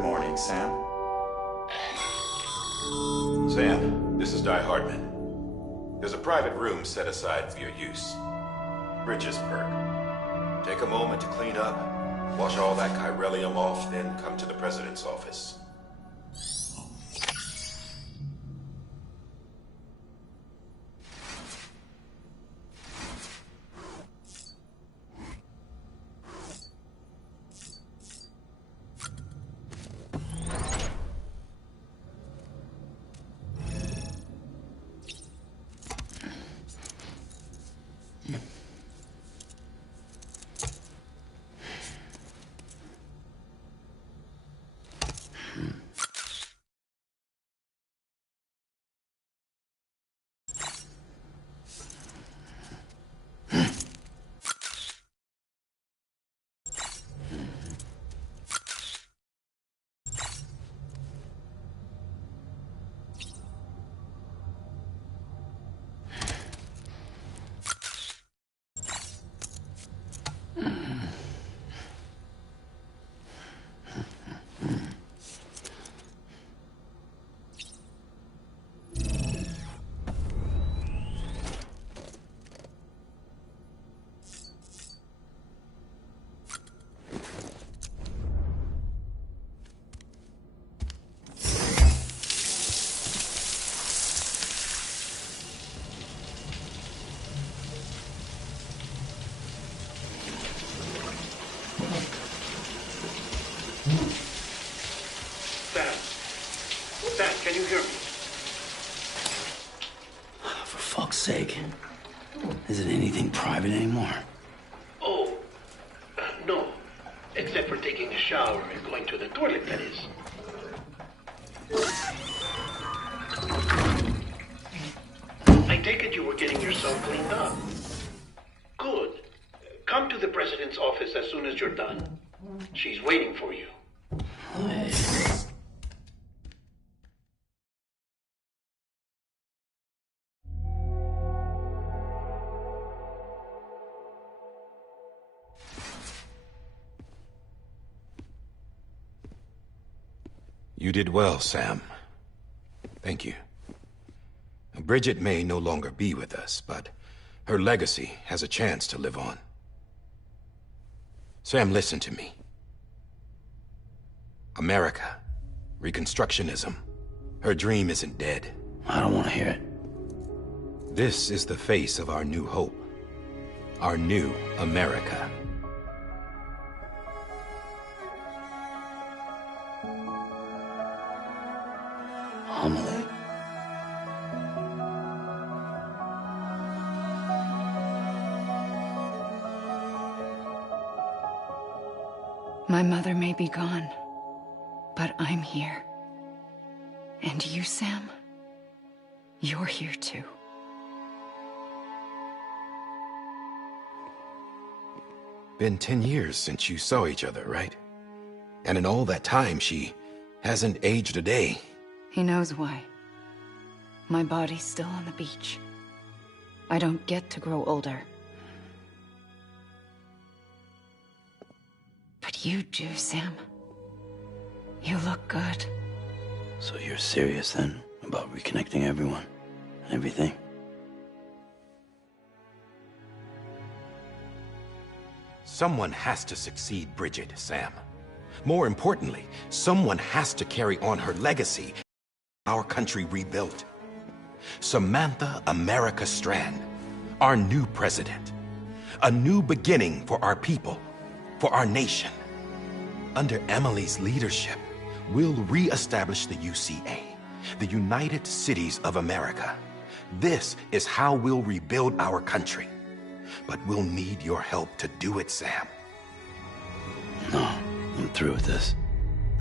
Good morning, Sam. Sam, this is Di Hardman. There's a private room set aside for your use. Bridges perk. Take a moment to clean up, wash all that chiralium off, then come to the President's office. Sam, can you hear me? For fuck's sake. Is it anything private anymore? Oh, no. Except for taking a shower and going to the toilet, that is. I take it you were getting yourself cleaned up. Good. Come to the President's office as soon as you're done. She's waiting for you. You did well, Sam. Thank you. Bridget may no longer be with us, but her legacy has a chance to live on. Sam, listen to me. America, Reconstructionism, her dream isn't dead. I don't want to hear it. This is the face of our new hope. Our new America. Amelie. My mother may be gone, but I'm here. And you, Sam, you're here too. Been 10 years since you saw each other, right? And in all that time, she hasn't aged a day. He knows why. My body's still on the beach. I don't get to grow older. But you do, Sam. You look good. So you're serious then about reconnecting everyone and everything? Someone has to succeed Bridget, Sam. More importantly, someone has to carry on her legacy. Our country rebuilt. Samantha America Strand, our new president. A new beginning for our people, for our nation. Under Emily's leadership, we'll re-establish the UCA, the United Cities of America. This is how we'll rebuild our country. But we'll need your help to do it, Sam. No, I'm through with this.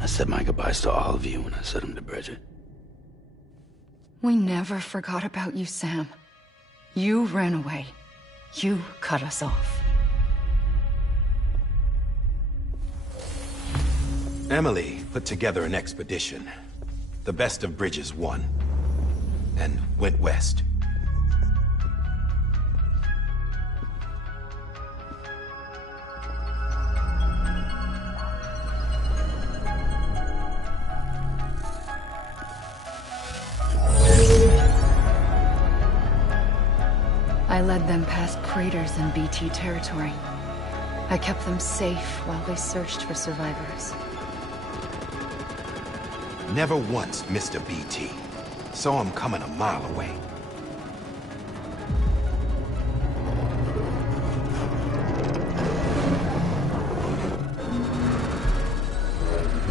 I said my goodbyes to all of you when I said them to Bridget. We never forgot about you, Sam. You ran away. You cut us off. Emily put together an expedition. The best of Bridges won, and went west. I led them past craters in BT territory. I kept them safe while they searched for survivors. Never once missed a BT. Saw him coming a mile away.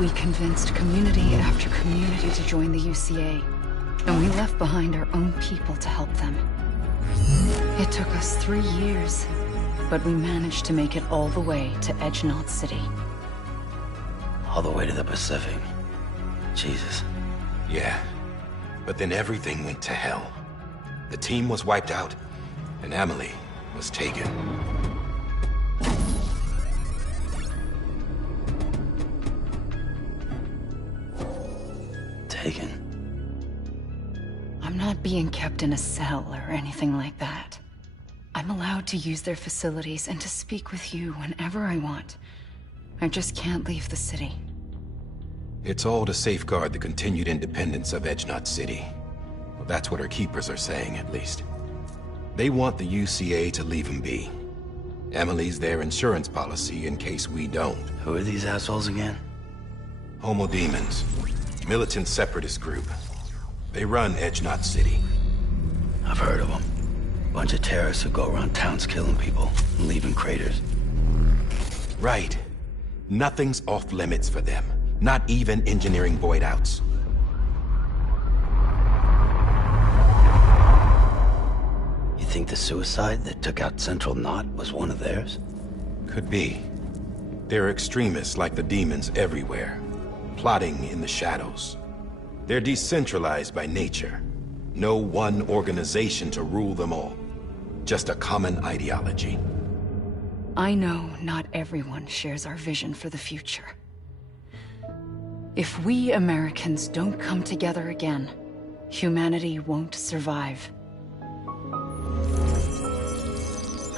We convinced community after community to join the UCA, and we left behind our own people to help them. It took us 3 years, but we managed to make it all the way to Edgenot City. All the way to the Pacific. Jesus. Yeah, but then everything went to hell. The team was wiped out, and Emily was taken. Taken? I'm not being kept in a cell or anything like that. I'm allowed to use their facilities and to speak with you whenever I want. I just can't leave the city. It's all to safeguard the continued independence of Edgenot City. Well, that's what our keepers are saying, at least. They want the UCA to leave him be. Emily's their insurance policy in case we don't. Who are these assholes again? Homo Demons. Militant separatist group. They run Edgenot City. I've heard of them. Bunch of terrorists who go around towns killing people and leaving craters. Right. Nothing's off limits for them. Not even engineering void outs. You think the suicide that took out Central Knot was one of theirs? Could be. There are extremists like the demons everywhere, plotting in the shadows. They're decentralized by nature. No one organization to rule them all. Just a common ideology. I know not everyone shares our vision for the future. If we Americans don't come together again, humanity won't survive.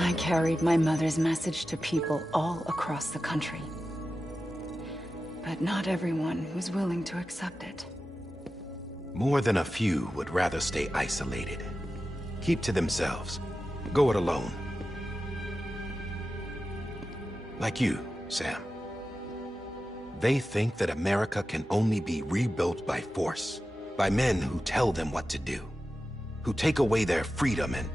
I carried my mother's message to people all across the country. But not everyone was willing to accept it. More than a few would rather stay isolated. Keep to themselves. Go it alone. Like you, Sam. They think that America can only be rebuilt by force, by men who tell them what to do, who take away their freedom and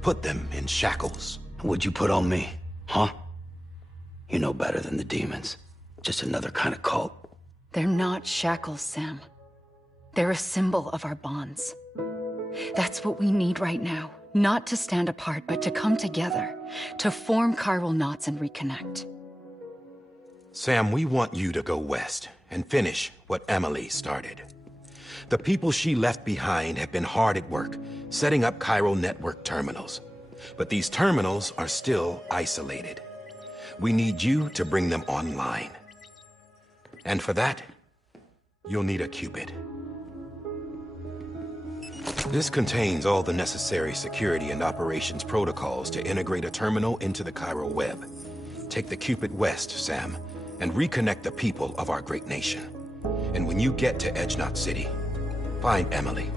put them in shackles. What'd you put on me, huh? You know better than the demons. Just another kind of cult. They're not shackles, Sam. They're a symbol of our bonds. That's what we need right now. Not to stand apart, but to come together, to form chiral knots and reconnect. Sam, we want you to go west and finish what Emily started. The people she left behind have been hard at work, setting up chiral network terminals. But these terminals are still isolated. We need you to bring them online. And for that, you'll need a Cupid. This contains all the necessary security and operations protocols to integrate a terminal into the chiral web. Take the Cupid west, Sam, and reconnect the people of our great nation. And when you get to Edgenot City, find Emily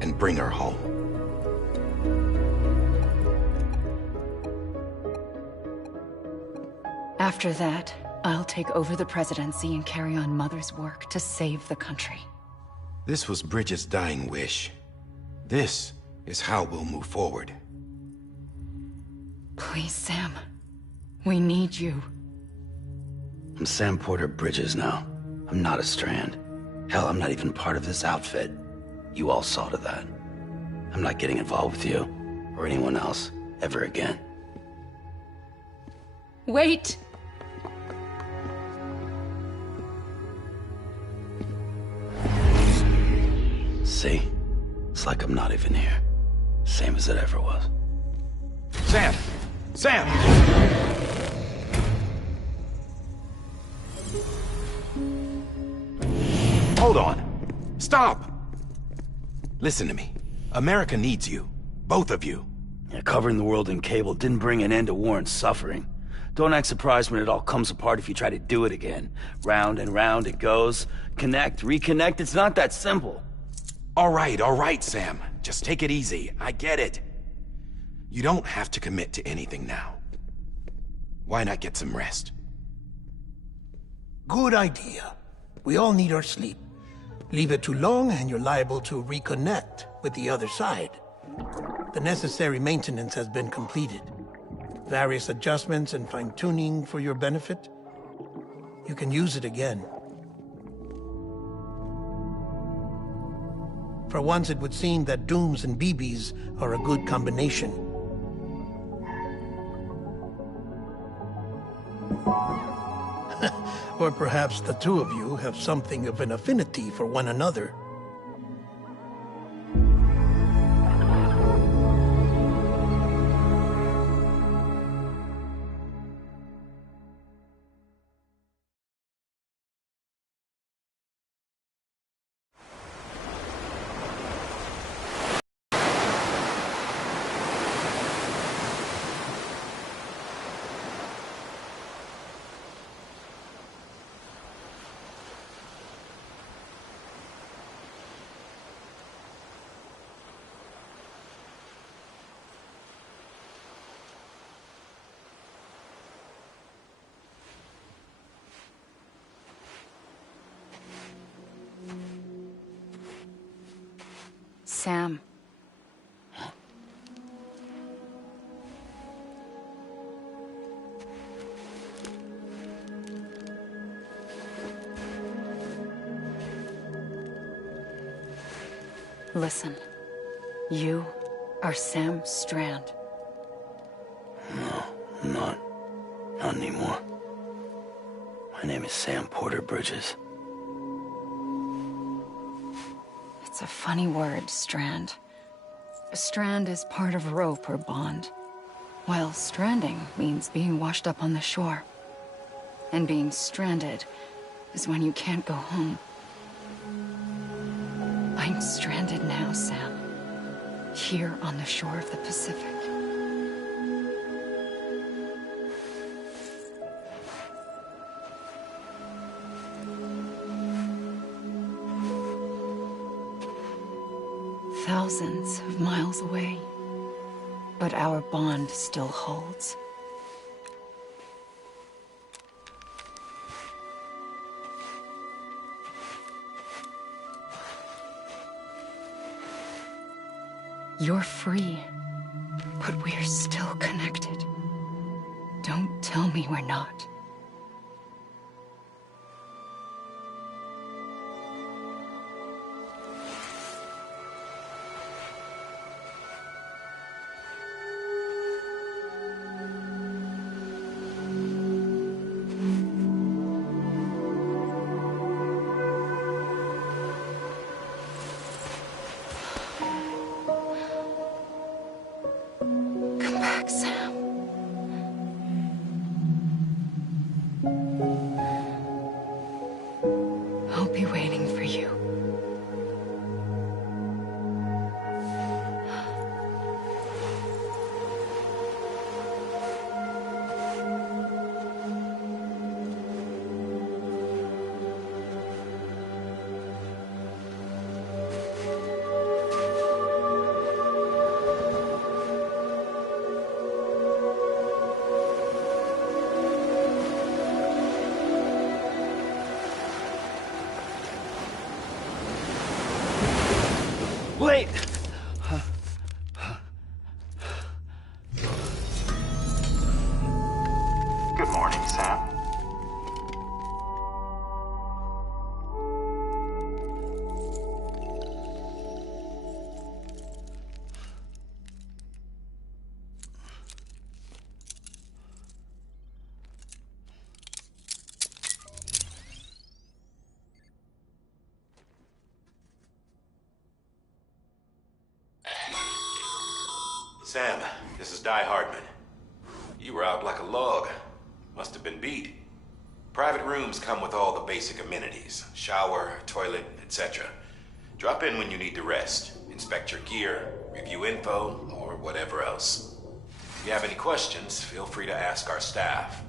and bring her home. After that, I'll take over the presidency and carry on Mother's work to save the country. This was Bridget's dying wish. This is how we'll move forward. Please, Sam. We need you. I'm Sam Porter Bridges now. I'm not a Strand. Hell, I'm not even part of this outfit. You all saw to that. I'm not getting involved with you, or anyone else, ever again. Wait! See? It's like I'm not even here. Same as it ever was. Sam! Sam! Hold on. Stop! Listen to me. America needs you. Both of you. Yeah, covering the world in cable didn't bring an end to war and suffering. Don't act surprised when it all comes apart if you try to do it again. Round and round it goes. Connect, reconnect, it's not that simple. All right, Sam. Just take it easy. I get it. You don't have to commit to anything now. Why not get some rest? Good idea. We all need our sleep. Leave it too long and you're liable to reconnect with the other side. The necessary maintenance has been completed. Various adjustments and fine-tuning for your benefit. You can use it again. For once, it would seem that Dooms and BBs are a good combination. Or perhaps the two of you have something of an affinity for one another. Sam. Listen. You are Sam Strand. No, I'm not. Not anymore. My name is Sam Porter Bridges. It's a funny word, Strand. A strand is part of rope or bond, while stranding means being washed up on the shore. And being stranded is when you can't go home. I'm stranded now, Sam. Here on the shore of the Pacific. Thousands of miles away, but our bond still holds. You're free, but we're still connected. Don't tell me we're not. Come back, Sam. I'll be waiting for you. Wait! Good morning, Sam. Sam, this is Di Hardman. You were out like a log. Must have been beat. Private rooms come with all the basic amenities. Shower, toilet, etc. Drop in when you need to rest. Inspect your gear, review info, or whatever else. If you have any questions, feel free to ask our staff.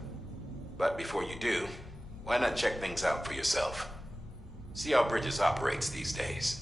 But before you do, why not check things out for yourself? See how Bridges operates these days.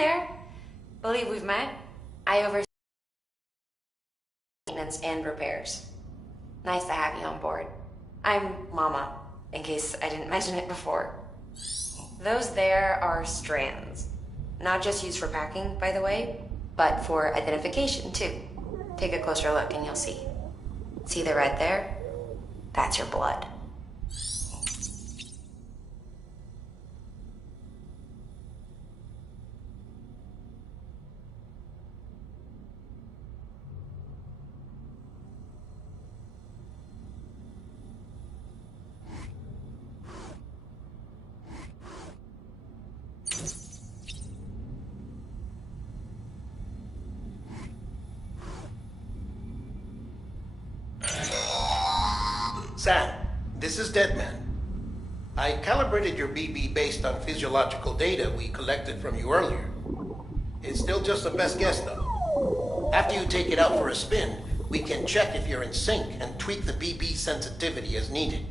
there. Believe we've met. I oversee maintenance and repairs. Nice to have you on board. I'm Mama, in case I didn't mention it before. Those there are strands. Not just used for packing, by the way, but for identification, too. Take a closer look and you'll see. See the red there? That's your blood. Sam, this is Deadman. I calibrated your BB based on physiological data we collected from you earlier. It's still just a best guess, though. After you take it out for a spin, we can check if you're in sync and tweak the BB sensitivity as needed.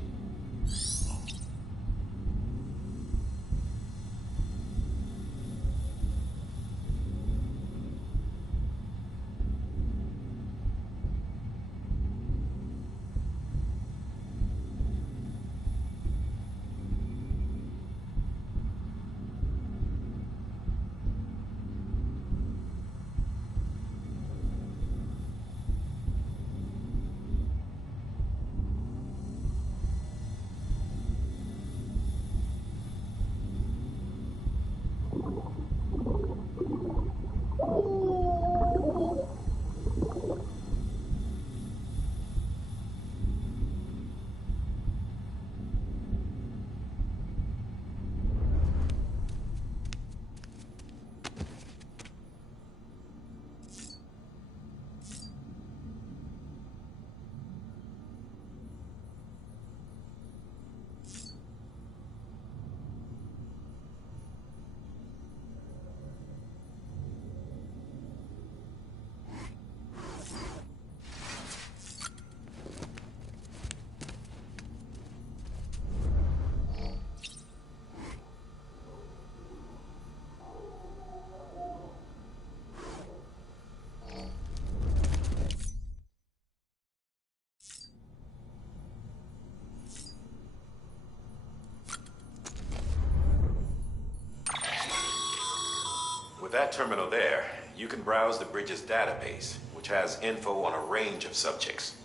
With that terminal there, you can browse the bridge's database, which has info on a range of subjects.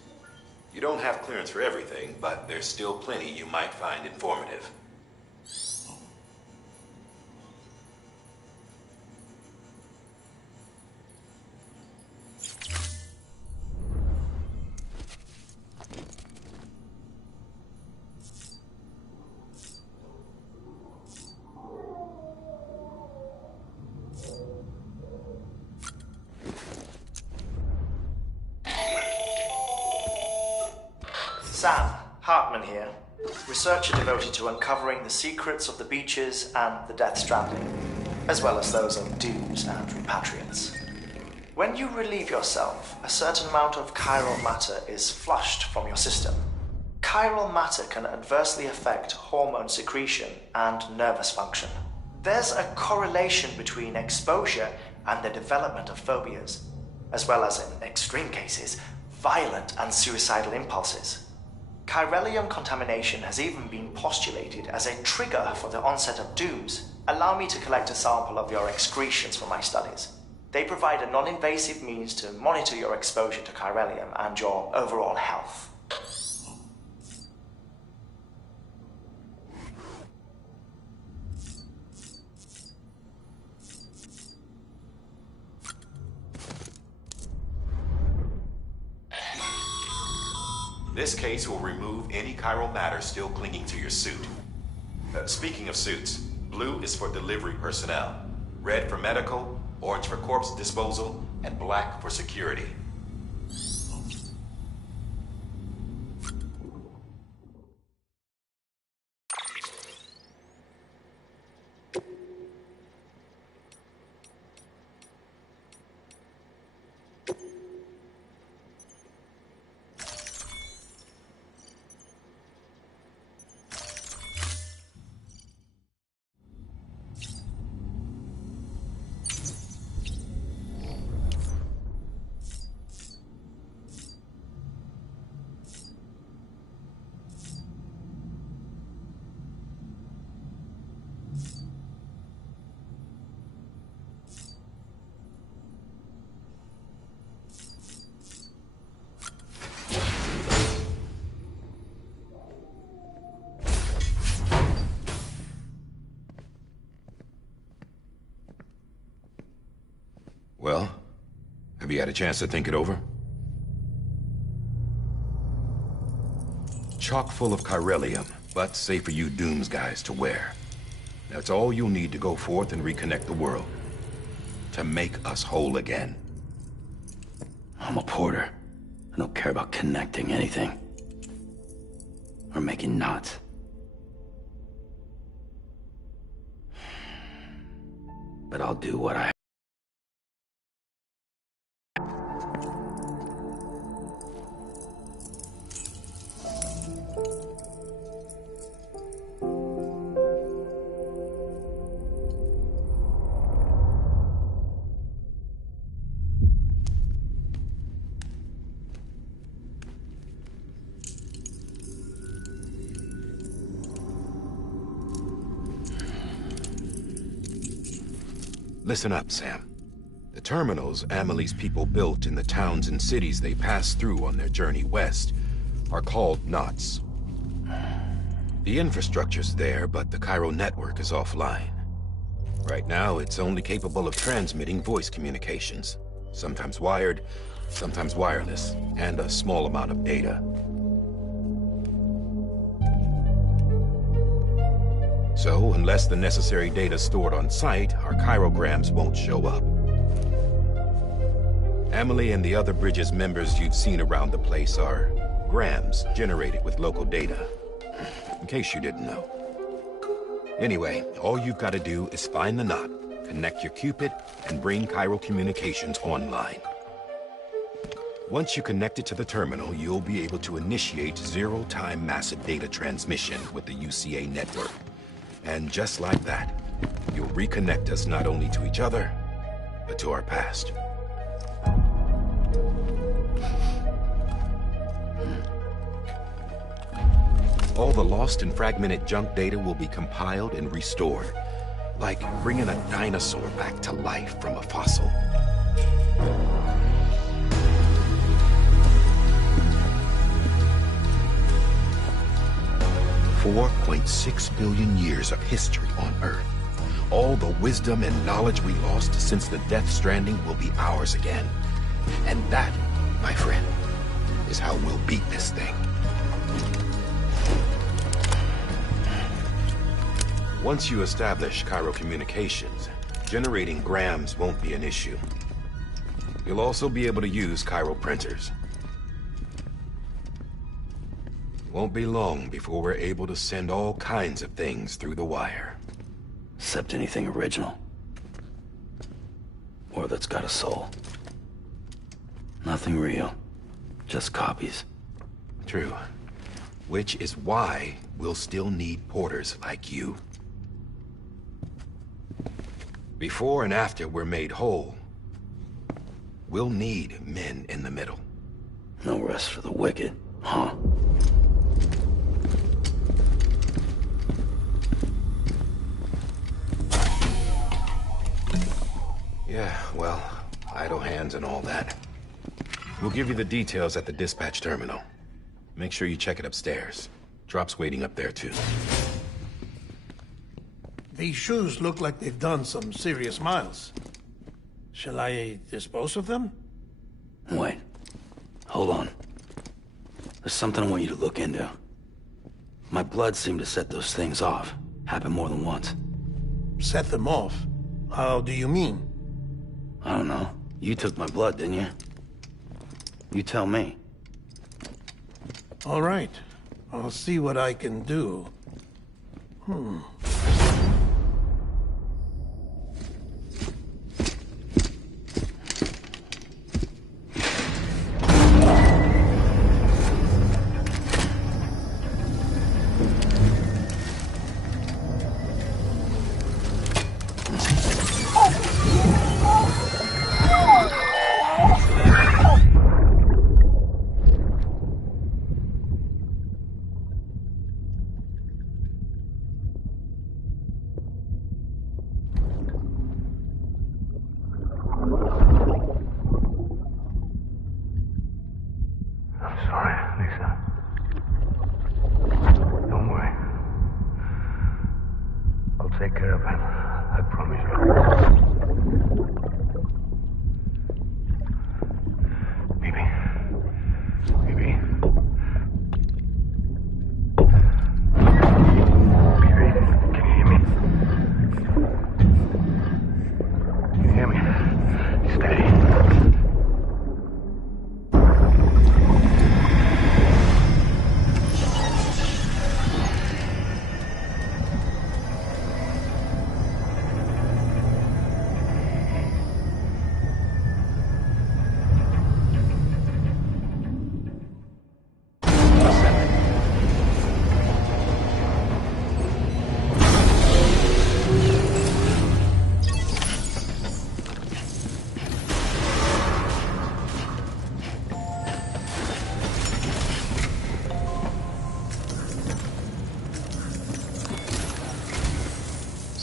You don't have clearance for everything, but there's still plenty you might find informative. Sam, Hartman here, researcher devoted to uncovering the secrets of the beaches and the Death Stranding, as well as those of dooms and repatriates. When you relieve yourself, a certain amount of chiral matter is flushed from your system. Chiral matter can adversely affect hormone secretion and nervous function. There's a correlation between exposure and the development of phobias, as well as, in extreme cases, violent and suicidal impulses. Chiralium contamination has even been postulated as a trigger for the onset of dooms. Allow me to collect a sample of your excretions for my studies. They provide a non-invasive means to monitor your exposure to chiralium and your overall health. This case will remove any chiral matter still clinging to your suit. Speaking of suits, blue is for delivery personnel, red for medical, orange for corpse disposal, and black for security. had a chance to think it over? Chock full of chiralium, but safe for you Dooms guys to wear. That's all you'll need to go forth and reconnect the world. To make us whole again. I'm a porter. I don't care about connecting anything. Or making knots. But I'll do what I... Listen up, Sam. The terminals Amelie's people built in the towns and cities they passed through on their journey west are called knots. The infrastructure's there, but the Cairo network is offline. Right now, it's only capable of transmitting voice communications. Sometimes wired, sometimes wireless, and a small amount of data. So, unless the necessary data stored on site, our chirograms won't show up. Amelie and the other Bridges members you've seen around the place are grams generated with local data. In case you didn't know. Anyway, all you've got to do is find the knot, connect your Cupid, and bring Cairo communications online. Once you connect it to the terminal, you'll be able to initiate zero-time massive data transmission with the UCA network. And just like that, you'll reconnect us not only to each other, but to our past. All the lost and fragmented junk data will be compiled and restored, like bringing a dinosaur back to life from a fossil. $4.6 billion years of history on Earth. All the wisdom and knowledge we lost since the Death Stranding will be ours again. And that, my friend, is how we'll beat this thing. Once you establish Cairo communications, generating grams won't be an issue. You'll also be able to use Cairo printers. Won't be long before we're able to send all kinds of things through the wire. Except anything original. Or that's got a soul. Nothing real. Just copies. True. Which is why we'll still need porters like you. Before and after we're made whole, we'll need men in the middle. No rest for the wicked, huh? Yeah, well, idle hands and all that. We'll give you the details at the dispatch terminal. Make sure you check it upstairs. Drop's waiting up there, too. These shoes look like they've done some serious miles. Shall I dispose of them? Wait. Hold on. There's something I want you to look into. My blood seemed to set those things off. Happened more than once. Set them off? How do you mean? I don't know. You took my blood, didn't you? You tell me. All right. I'll see what I can do. Take care of him. I promise you.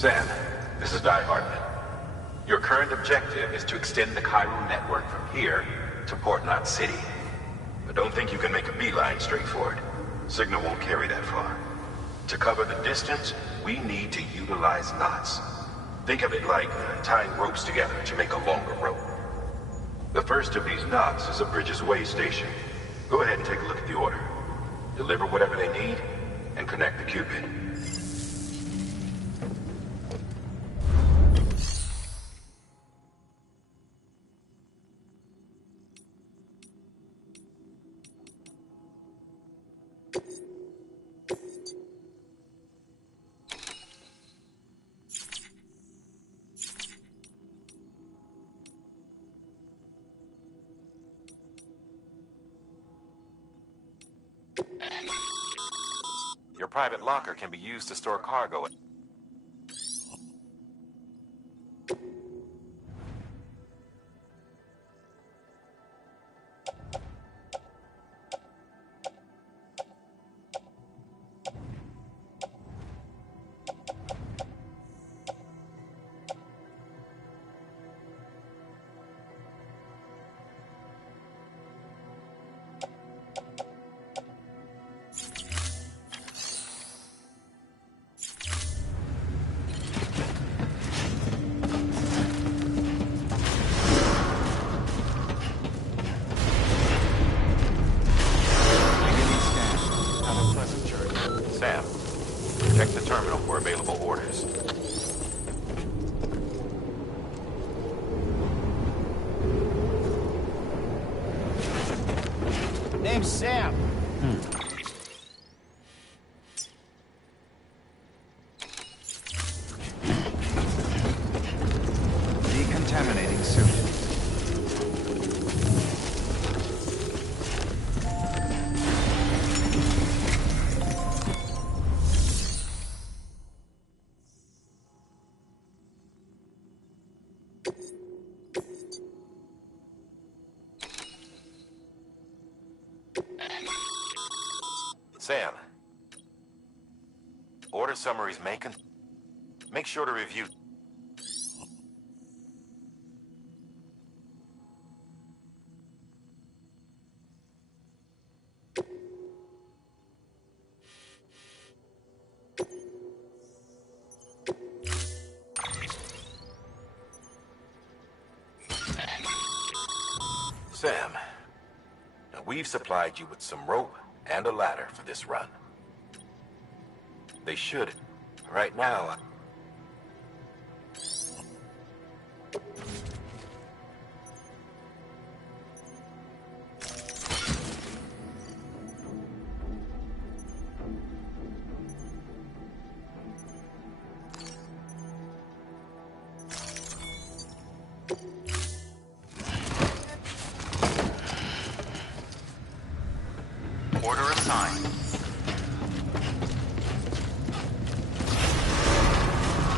Sam, this is Di Hartman. Your current objective is to extend the Cairo network from here to Port Knot City. But don't think you can make a beeline straight for it. Signal won't carry that far. To cover the distance, we need to utilize knots. Think of it like tying ropes together to make a longer rope. The first of these knots is a Bridges Way station. Go ahead and take a look at the order. Deliver whatever they need, and connect the Cupid. Your private locker can be used to store cargo. Sam, check the terminal for available orders. Name's Sam. Decontaminating soon. Sam, order summaries make sure to review. Sam, now we've supplied you with some rope and a ladder for this run. They should. Right now, Order assigned.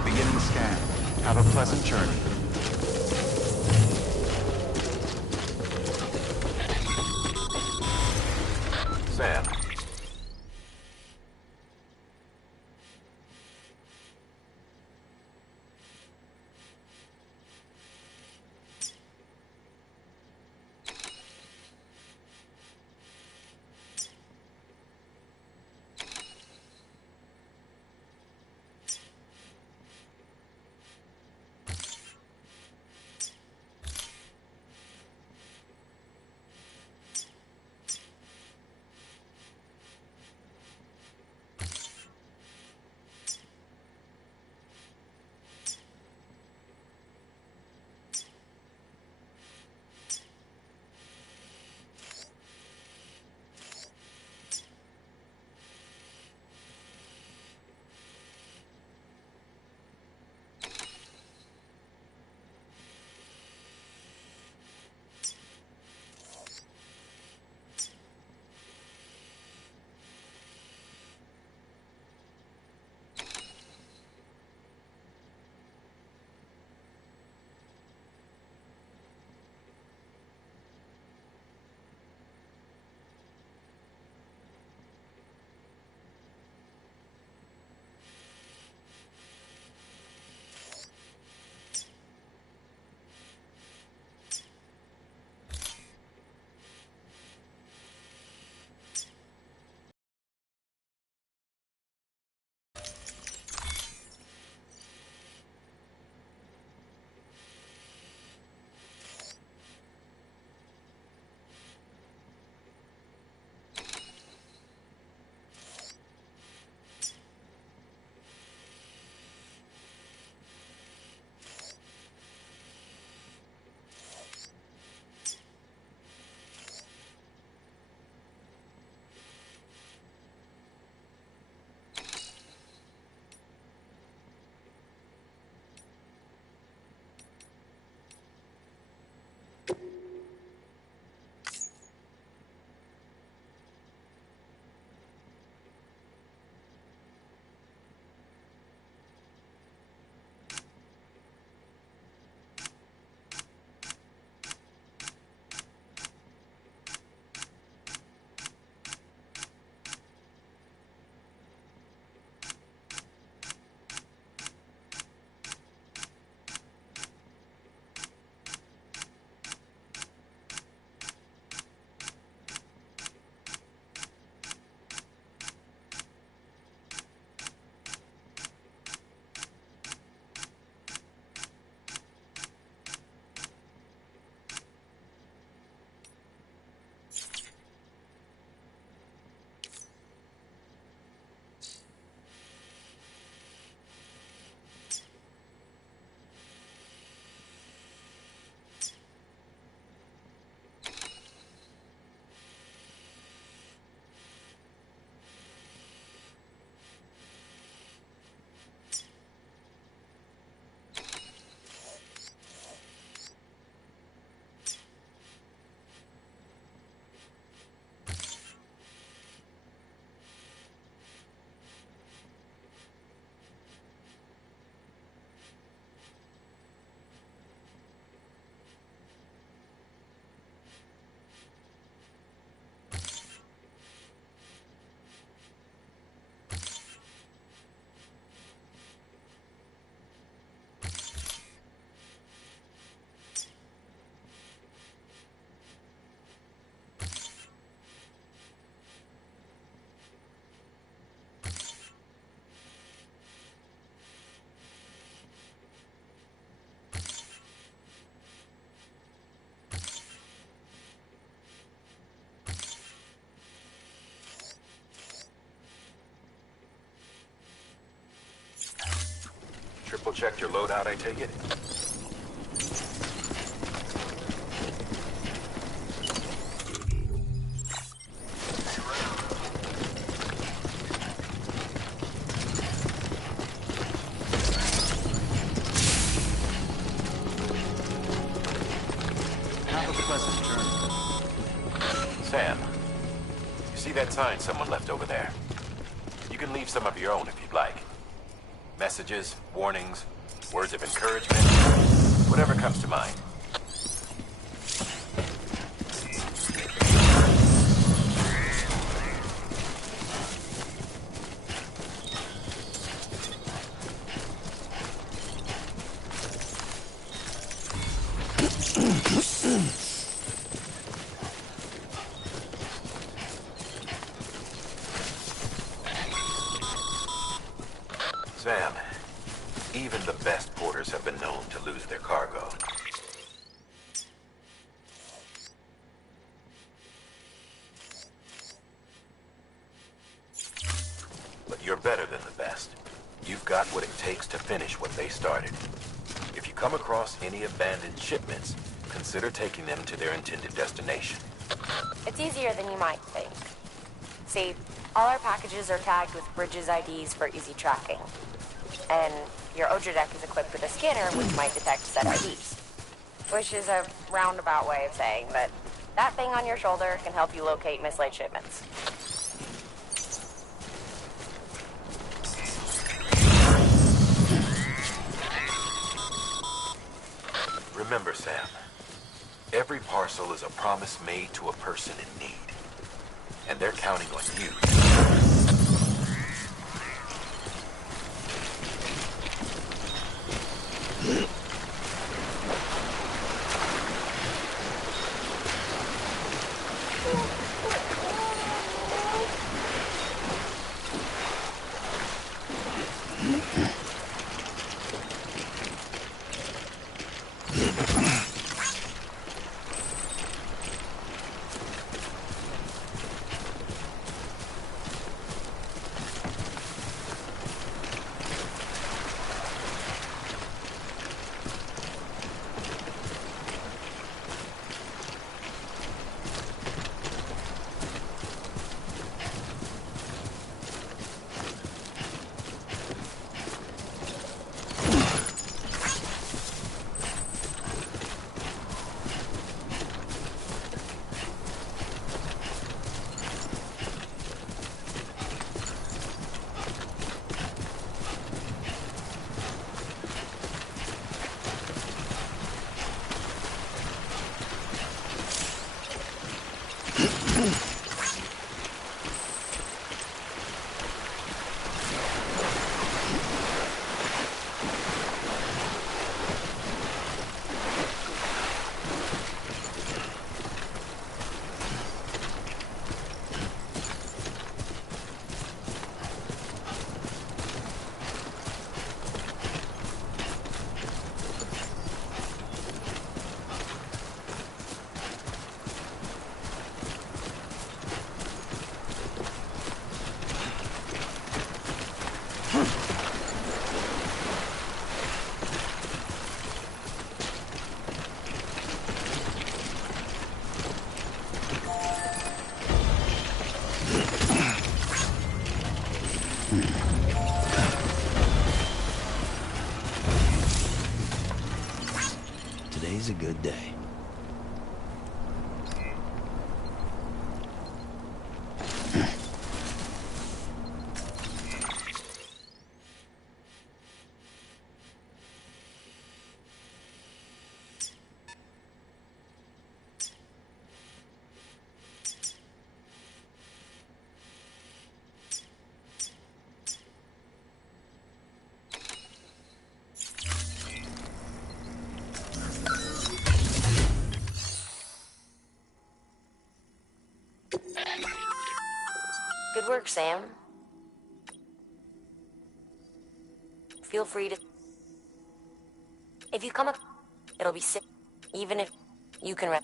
Beginning scan. Have a pleasant journey. Sam. Double-checked your loadout, I take it? Have a pleasant journey. Sam, you see that sign someone left over there? You can leave some of your own if you'd like. Messages, warnings, words of encouragement, whatever comes to mind. Sam, even the best porters have been known to lose their cargo. But you're better than the best. You've got what it takes to finish what they started. If you come across any abandoned shipments, consider taking them to their intended destination. It's easier than you might think. See, all our packages are tagged with Bridges IDs for easy tracking. And your Odra deck is equipped with a scanner which might detect said IDs. Which is a roundabout way of saying that that thing on your shoulder can help you locate mislaid shipments. Remember, Sam, every parcel is a promise made to a person in need. And they're counting on you. Today's a good day. Good work, Sam. Feel free to... If you come up, it'll be sick. Even if you can...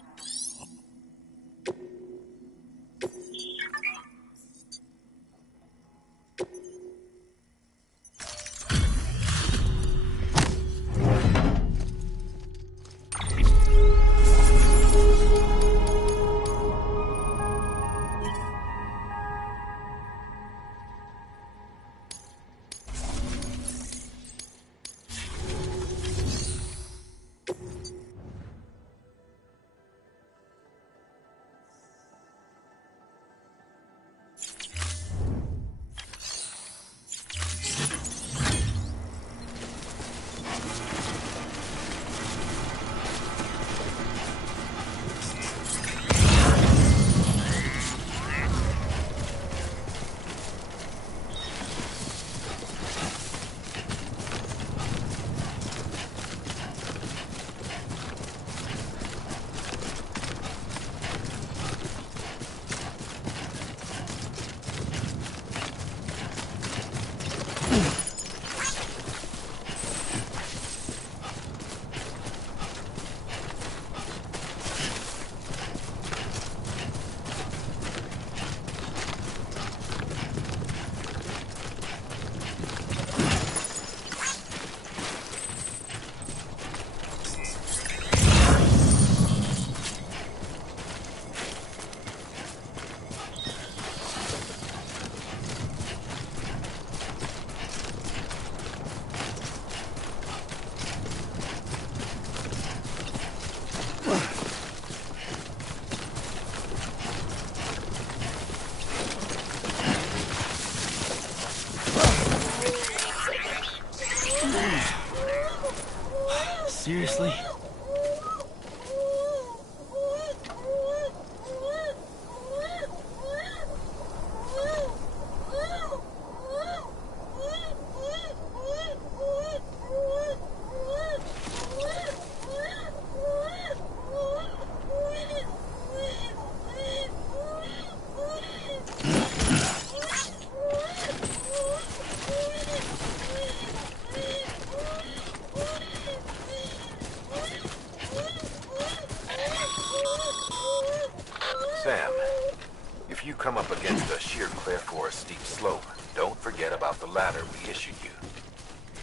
If you come up against a sheer cliff or a steep slope, don't forget about the ladder we issued you.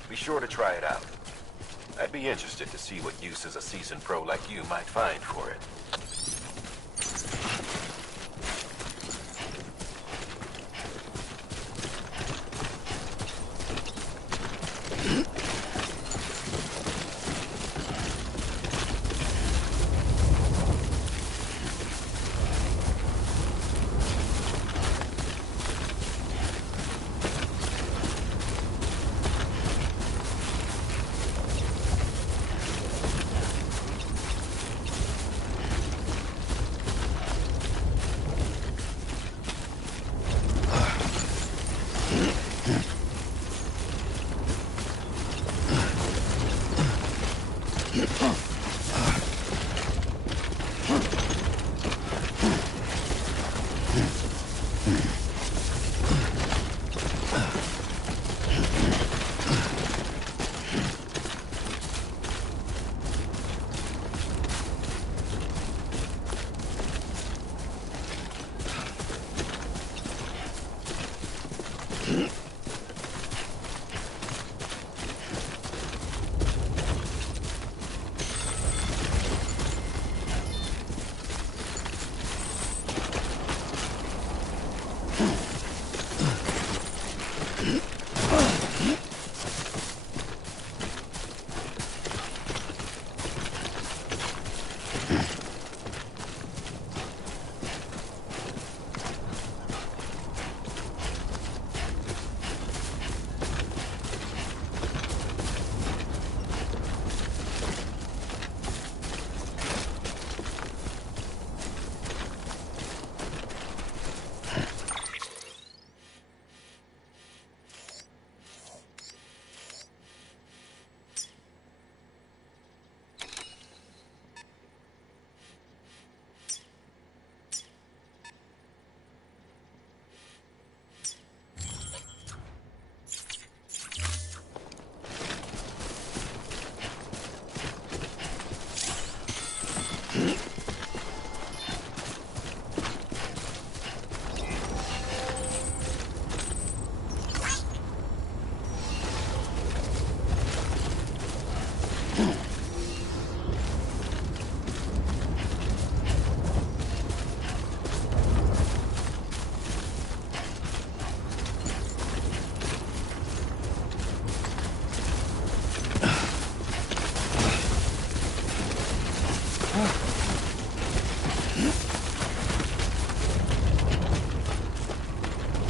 Be sure to try it out. I'd be interested to see what uses a seasoned pro like you might find for it.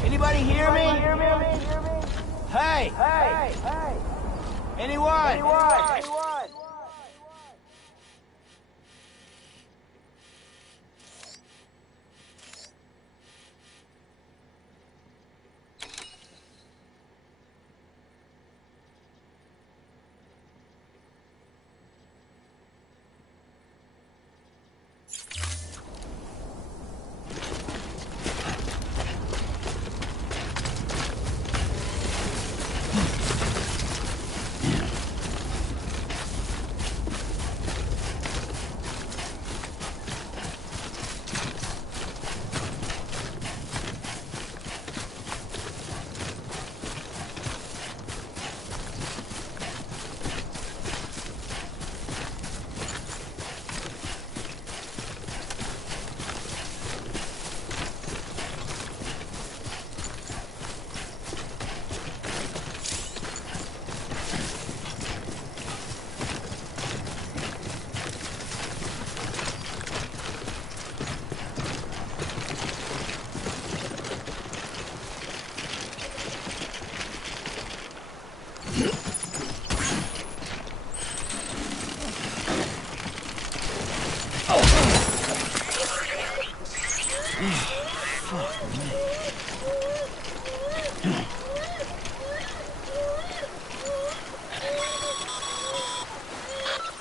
Anybody hear me? Hey! Anyone?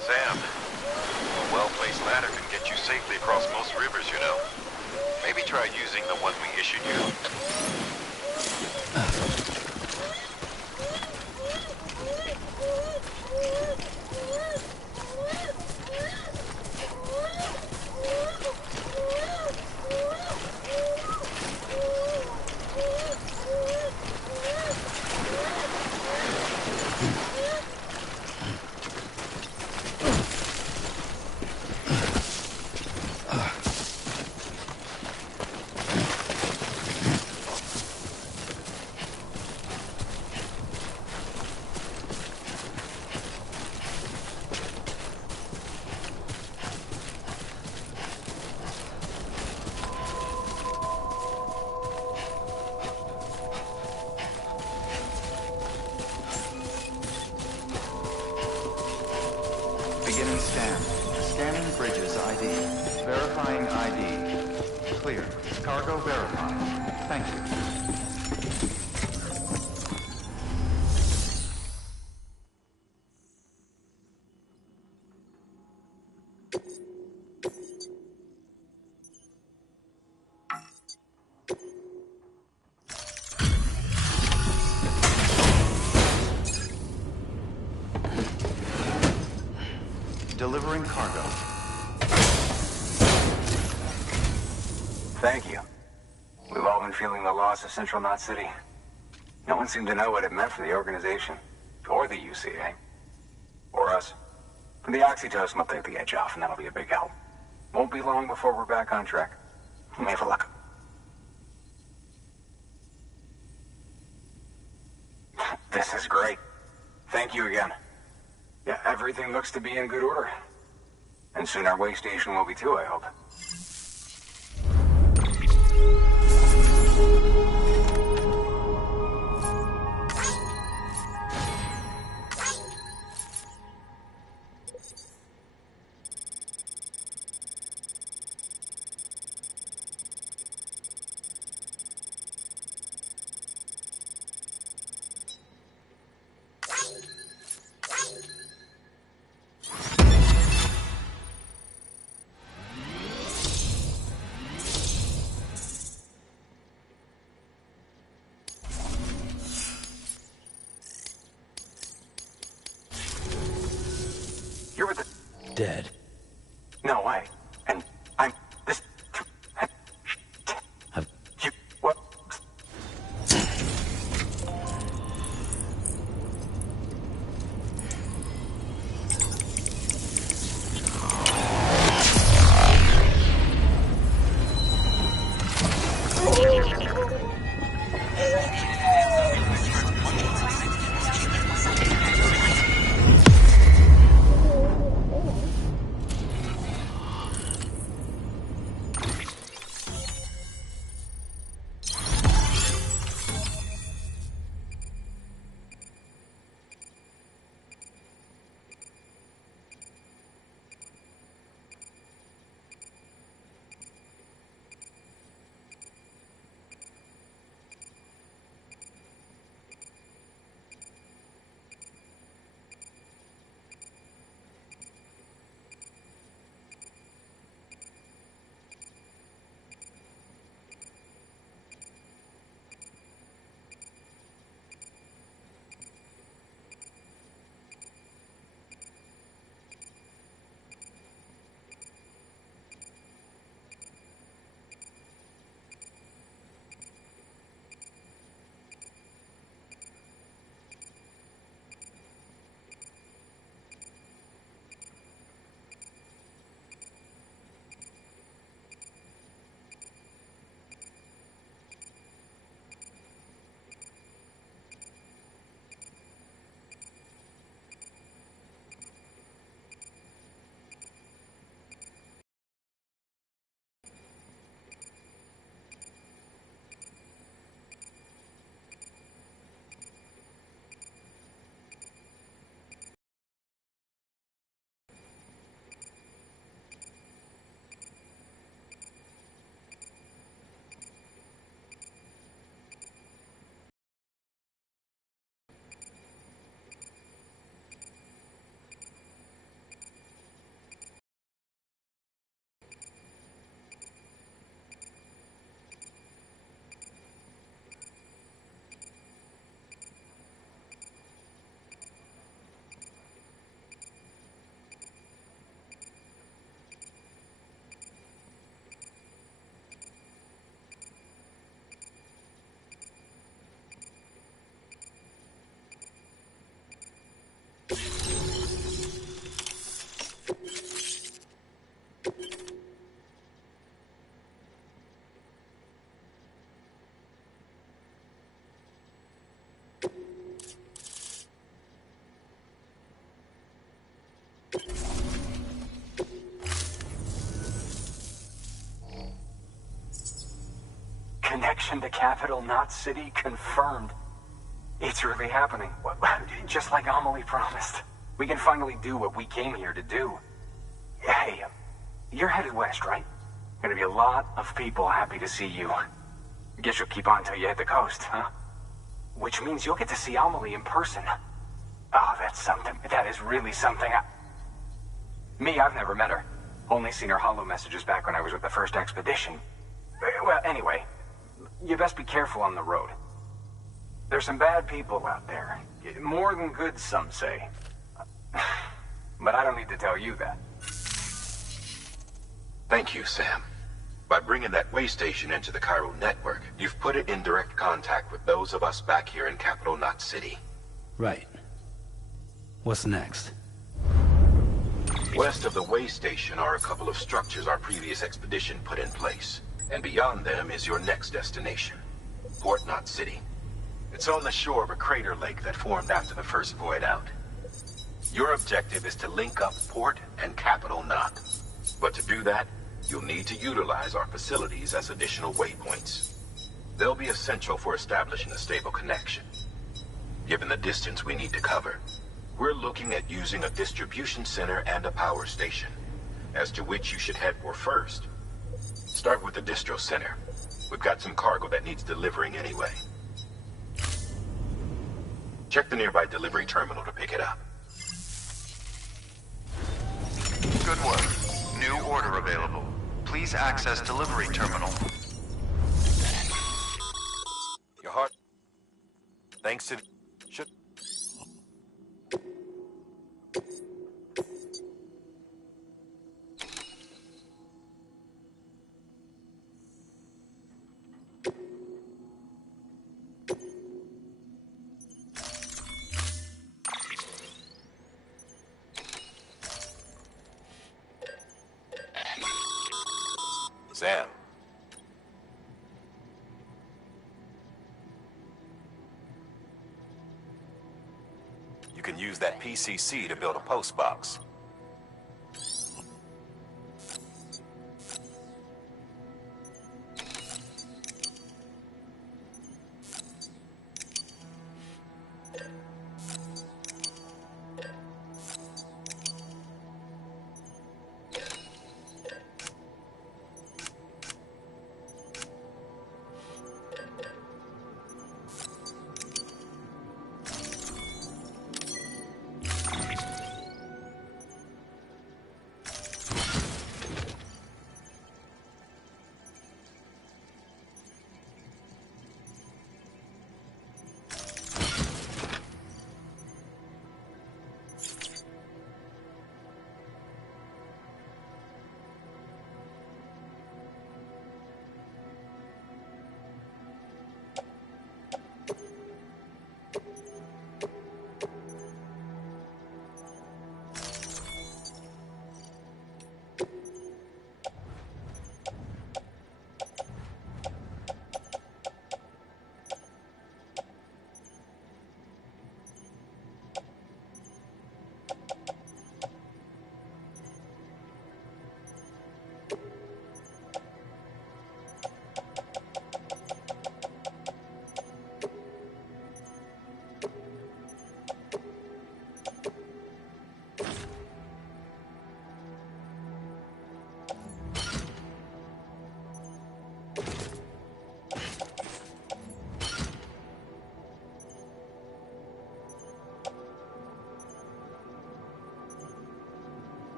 Sam, a well-placed ladder can get you safely across most rivers, you know. Maybe try using the one we issued you. Beginning scan. Scanning bridges ID. Verifying ID. Clear. Cargo verified. Thank you. Delivering cargo. Thank you. We've all been feeling the loss of Central Knot City. No one seemed to know what it meant for the organization, or the UCA, or us. The oxytocin will take the edge off, and that'll be a big help. Won't be long before we're back on track. We may have luck. This is great. Thank you again. Yeah, everything looks to be in good order. And soon our way station will be too, I hope. You're with the... Dead. No way. And I'm... this... You... what? Connection to Capital Knot City confirmed. It's really happening. Just like Amelie promised. We can finally do what we came here to do. Hey, you're headed west, right? Gonna be a lot of people happy to see you. Guess you'll keep on till you hit the coast, huh? Which means you'll get to see Amelie in person. Oh, that's something. That is really something. I've never met her. Only seen her holo messages back when I was with the first expedition. Well, anyway, you best be careful on the road. There's some bad people out there. More than good, some say. But I don't need to tell you that. Thank you, Sam. By bringing that way station into the Cairo network, you've put it in direct contact with those of us back here in Capital Knot City. Right. What's next? West of the way station are a couple of structures our previous expedition put in place. And beyond them is your next destination, Port Knot City. It's on the shore of a crater lake that formed after the first void out. Your objective is to link up Port and Capital Knot. But to do that, you'll need to utilize our facilities as additional waypoints. They'll be essential for establishing a stable connection. Given the distance we need to cover, we're looking at using a distribution center and a power station, as to which you should head for first. Start with the distro center. We've got some cargo that needs delivering anyway. Check the nearby delivery terminal to pick it up. Good work. New order available. Please access delivery terminal. Your heart. Thanks to... Should... Sam. You can use that PCC to build a post box.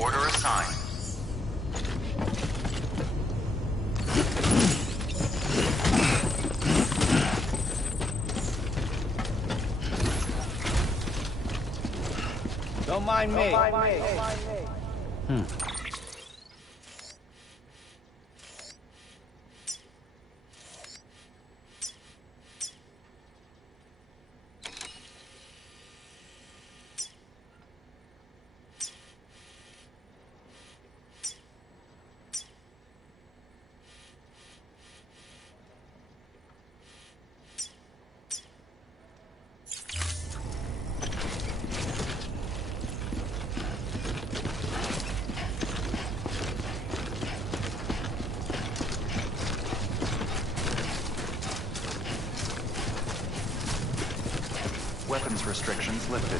Order assigned. Don't mind me. Weapons restrictions lifted.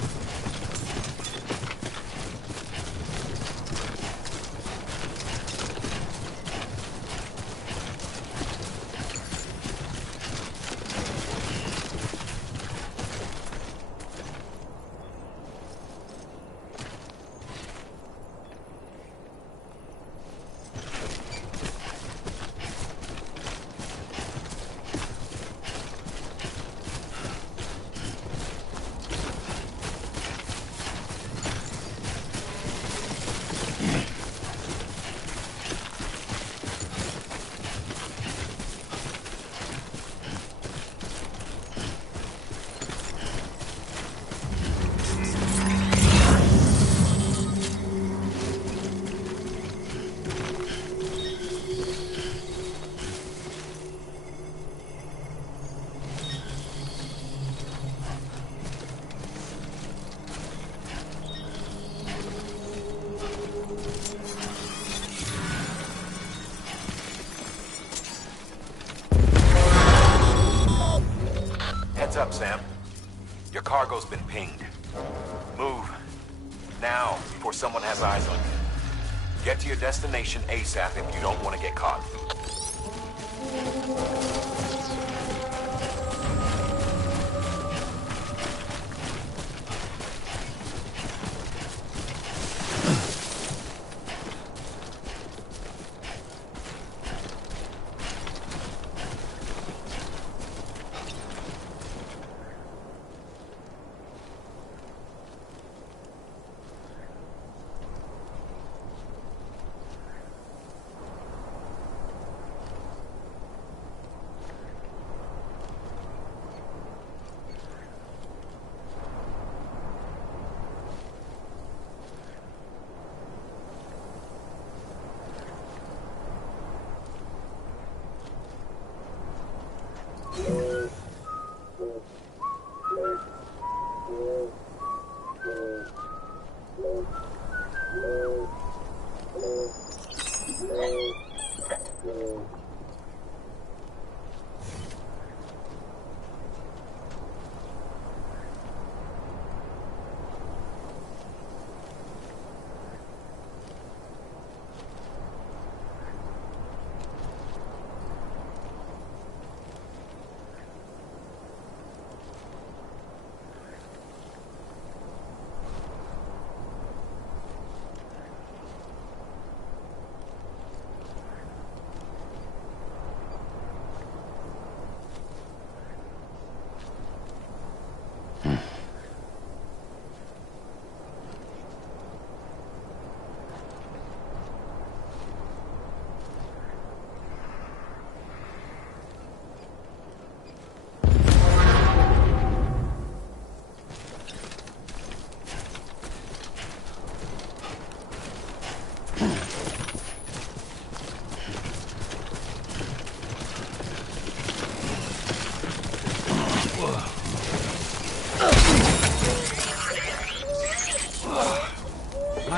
Heads up, Sam. Your cargo's been pinged. Move. Now, before someone has eyes on you. Get to your destination ASAP if you don't want to get caught.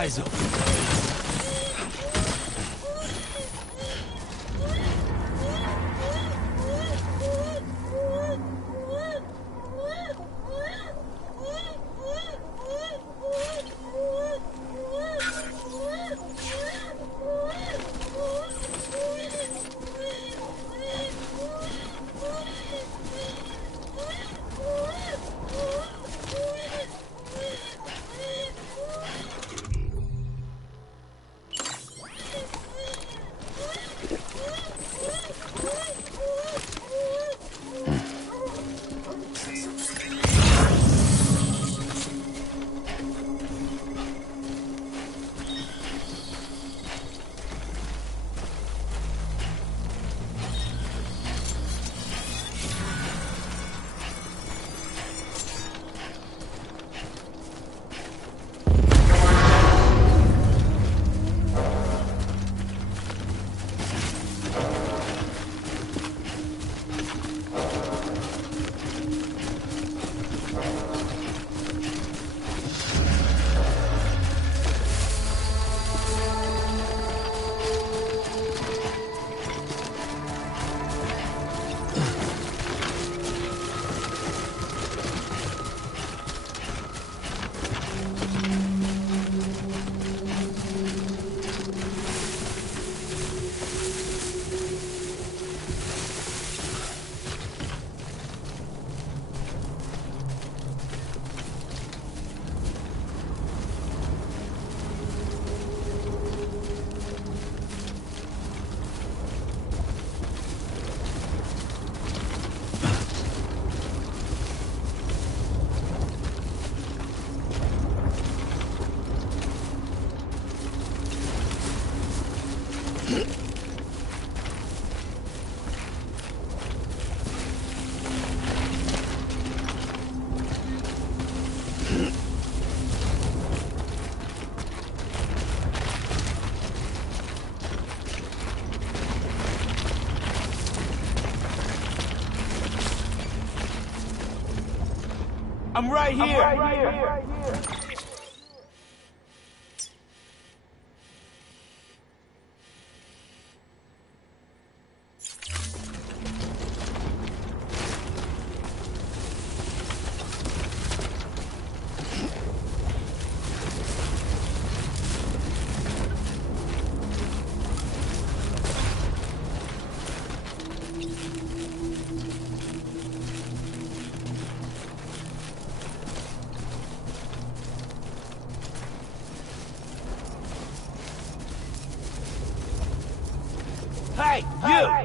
Eyes open. I'm right here. Hey,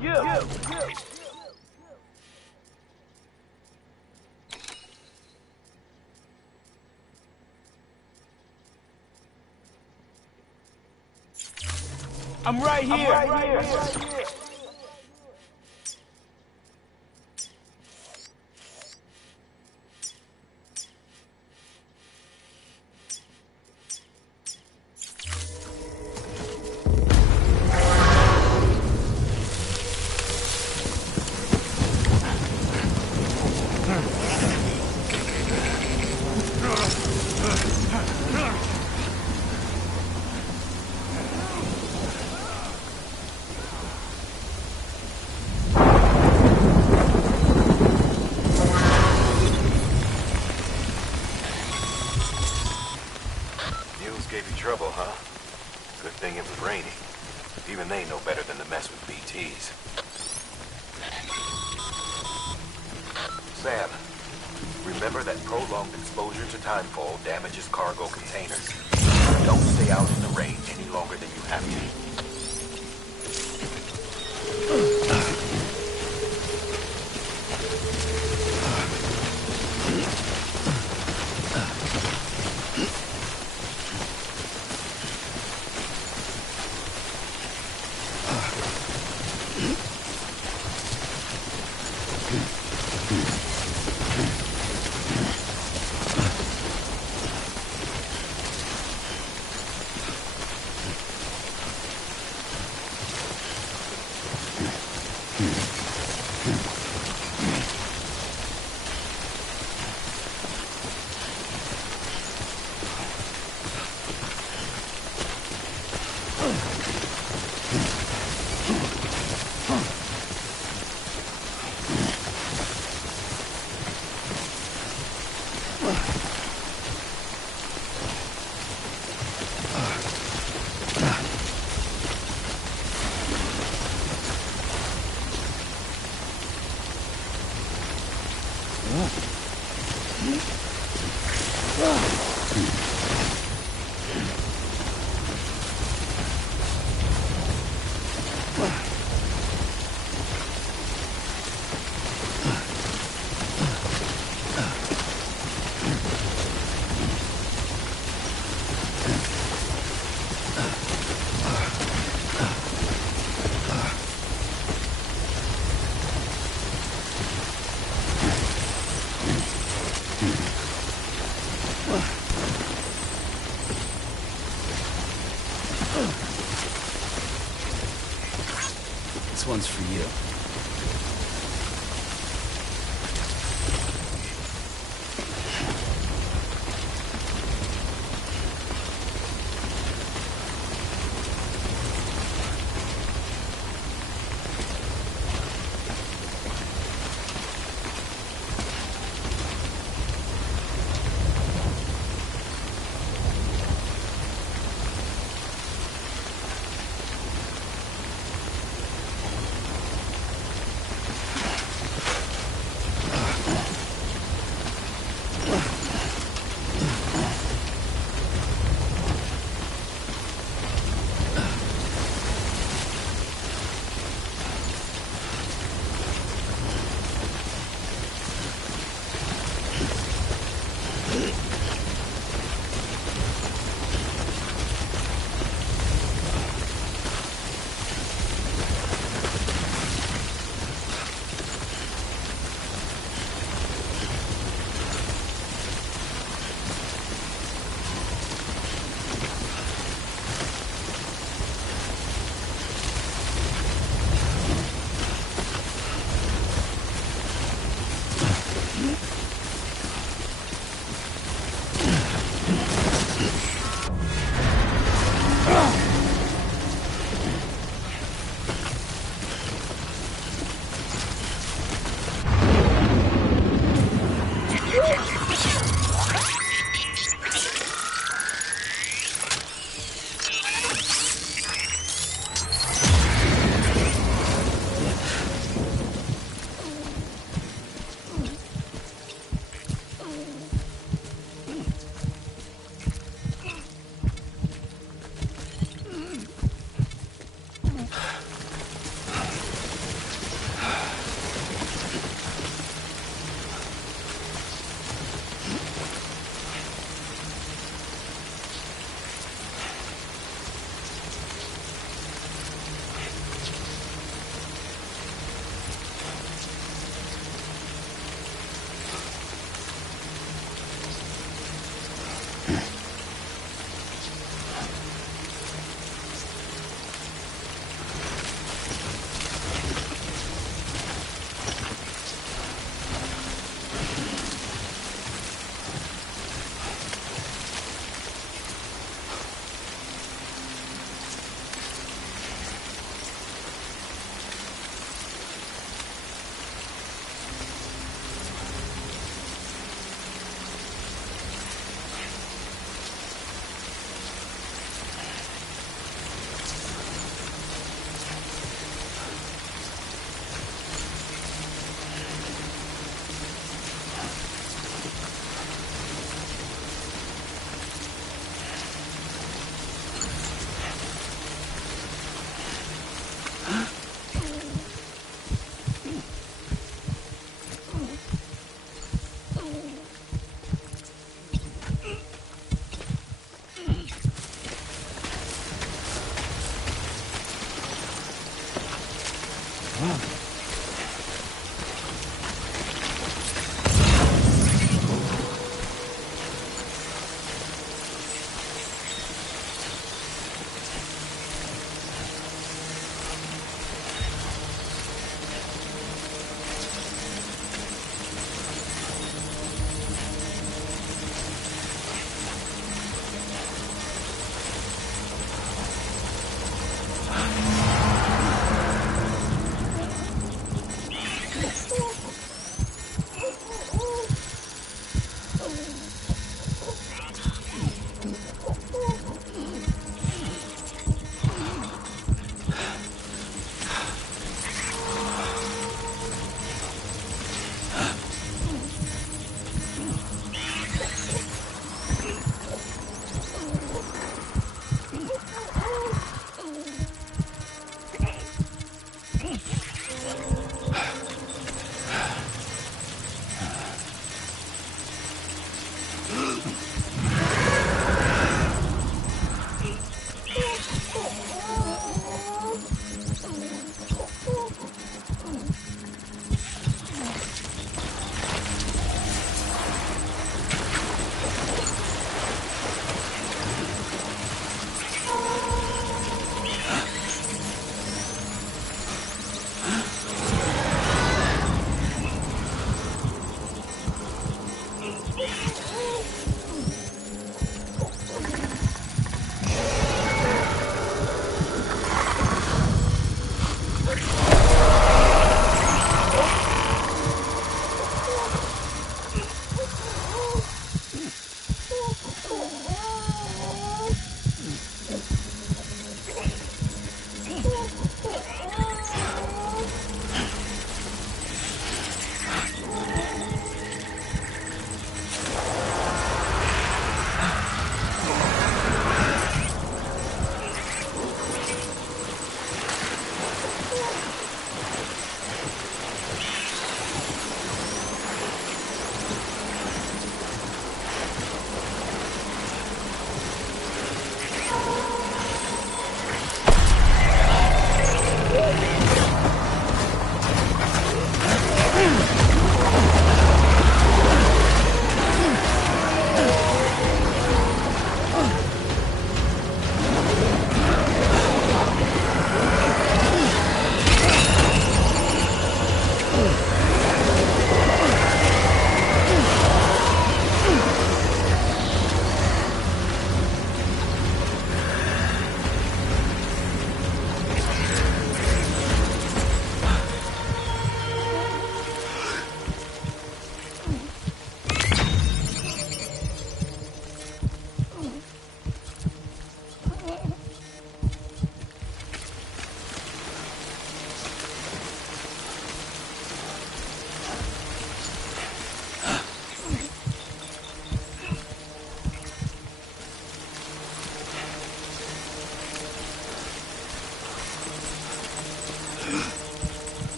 you! I'm right here. Gave you trouble, huh? Good thing it was raining. Even they know better than to mess with BTs. Sam, remember that prolonged exposure to timefall damages cargo containers. Don't stay out in the rain any longer than you have to. This one's for you.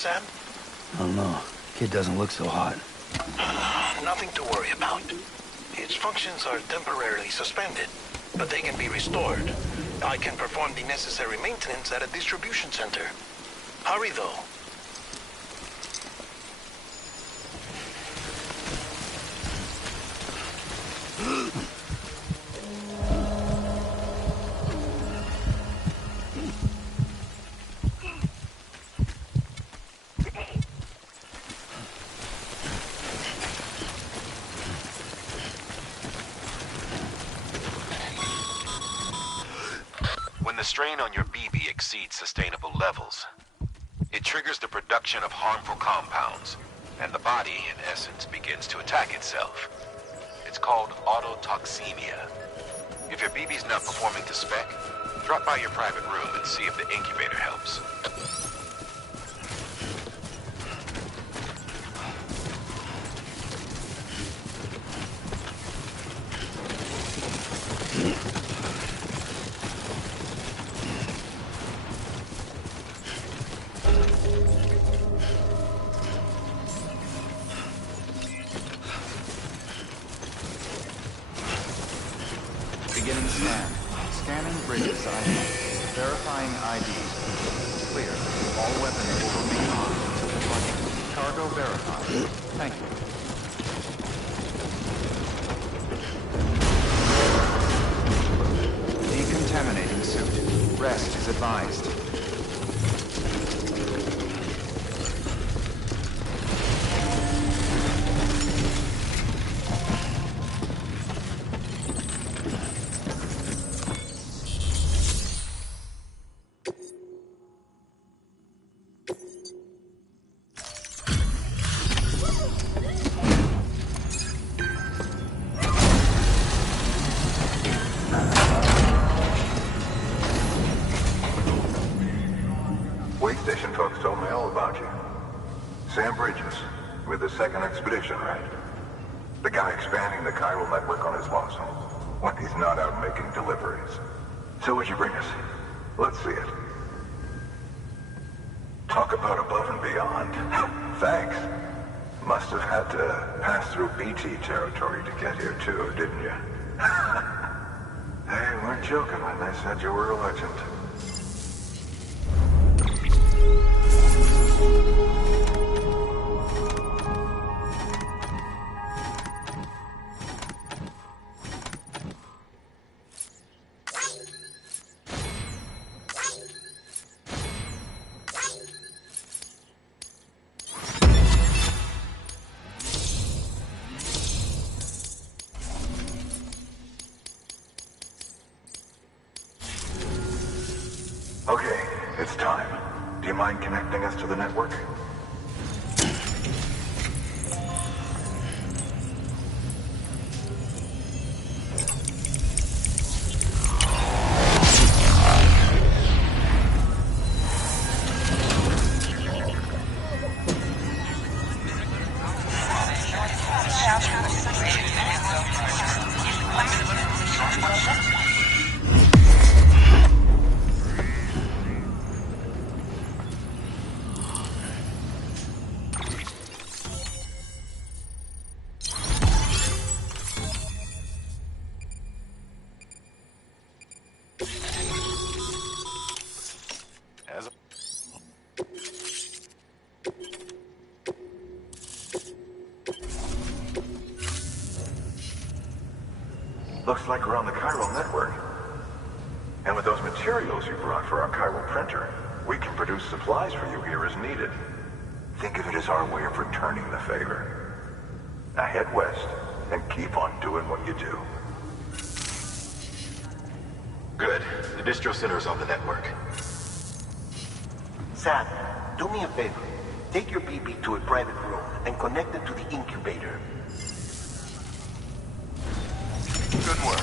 Sam? I don't know. Kid doesn't look so hot. Nothing to worry about. Its functions are temporarily suspended, but they can be restored. I can perform the necessary maintenance at a distribution center. Hurry, though. When the strain on your BB exceeds sustainable levels, it triggers the production of harmful compounds, and the body, in essence, begins to attack itself. It's called autotoxemia. If your BB's not performing to spec, drop by your private room and see if the incubator helps. Beginning scan. Scanning bridges ID. Verifying ID. Clear. All weapons will remain on until departing. Cargo verified. Thank you. Decontaminating suit. Rest is advised. Wait station folks told me all about you. Sam Bridges, with the second expedition, right? The guy expanding the chiral network on his lonesome, when he's not out making deliveries. So what'd you bring us? Let's see it. Talk about above and beyond. Thanks. Must have had to pass through BT territory to get here too, didn't you? They weren't joking when they said you were a legend. Okay, it's time. Do you mind connecting us to the network? Looks like we're on the chiral network. And with those materials you brought for our chiral printer, we can produce supplies for you here as needed. Think of it as our way of returning the favor. Now head west and keep on doing what you do. Good. The distro center is on the network. Sam, do me a favor. Take your BB to a private room and connect it to the incubator. Good work.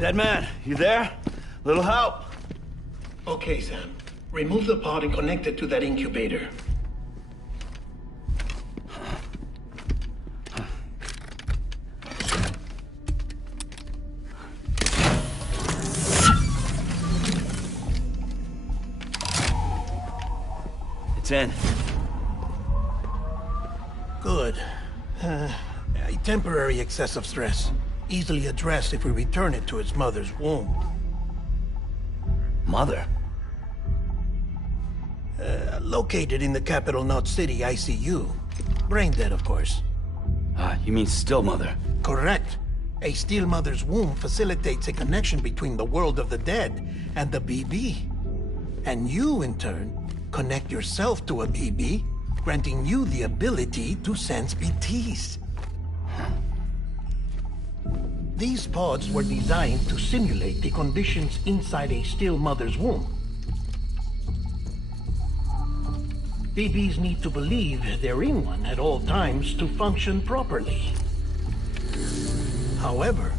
Dead man, you there? Little help? Okay, Sam. Remove the pod and connect it to that incubator. It's in. Good. A temporary excess of stress. Easily addressed if we return it to its mother's womb. Mother? Located in the capital Knot City ICU. Brain dead, of course. You mean still mother? Correct. A still mother's womb facilitates a connection between the world of the dead and the BB. And you, in turn, connect yourself to a BB, granting you the ability to sense BTs. These pods were designed to simulate the conditions inside a still mother's womb. BBs need to believe they're in one at all times to function properly. However,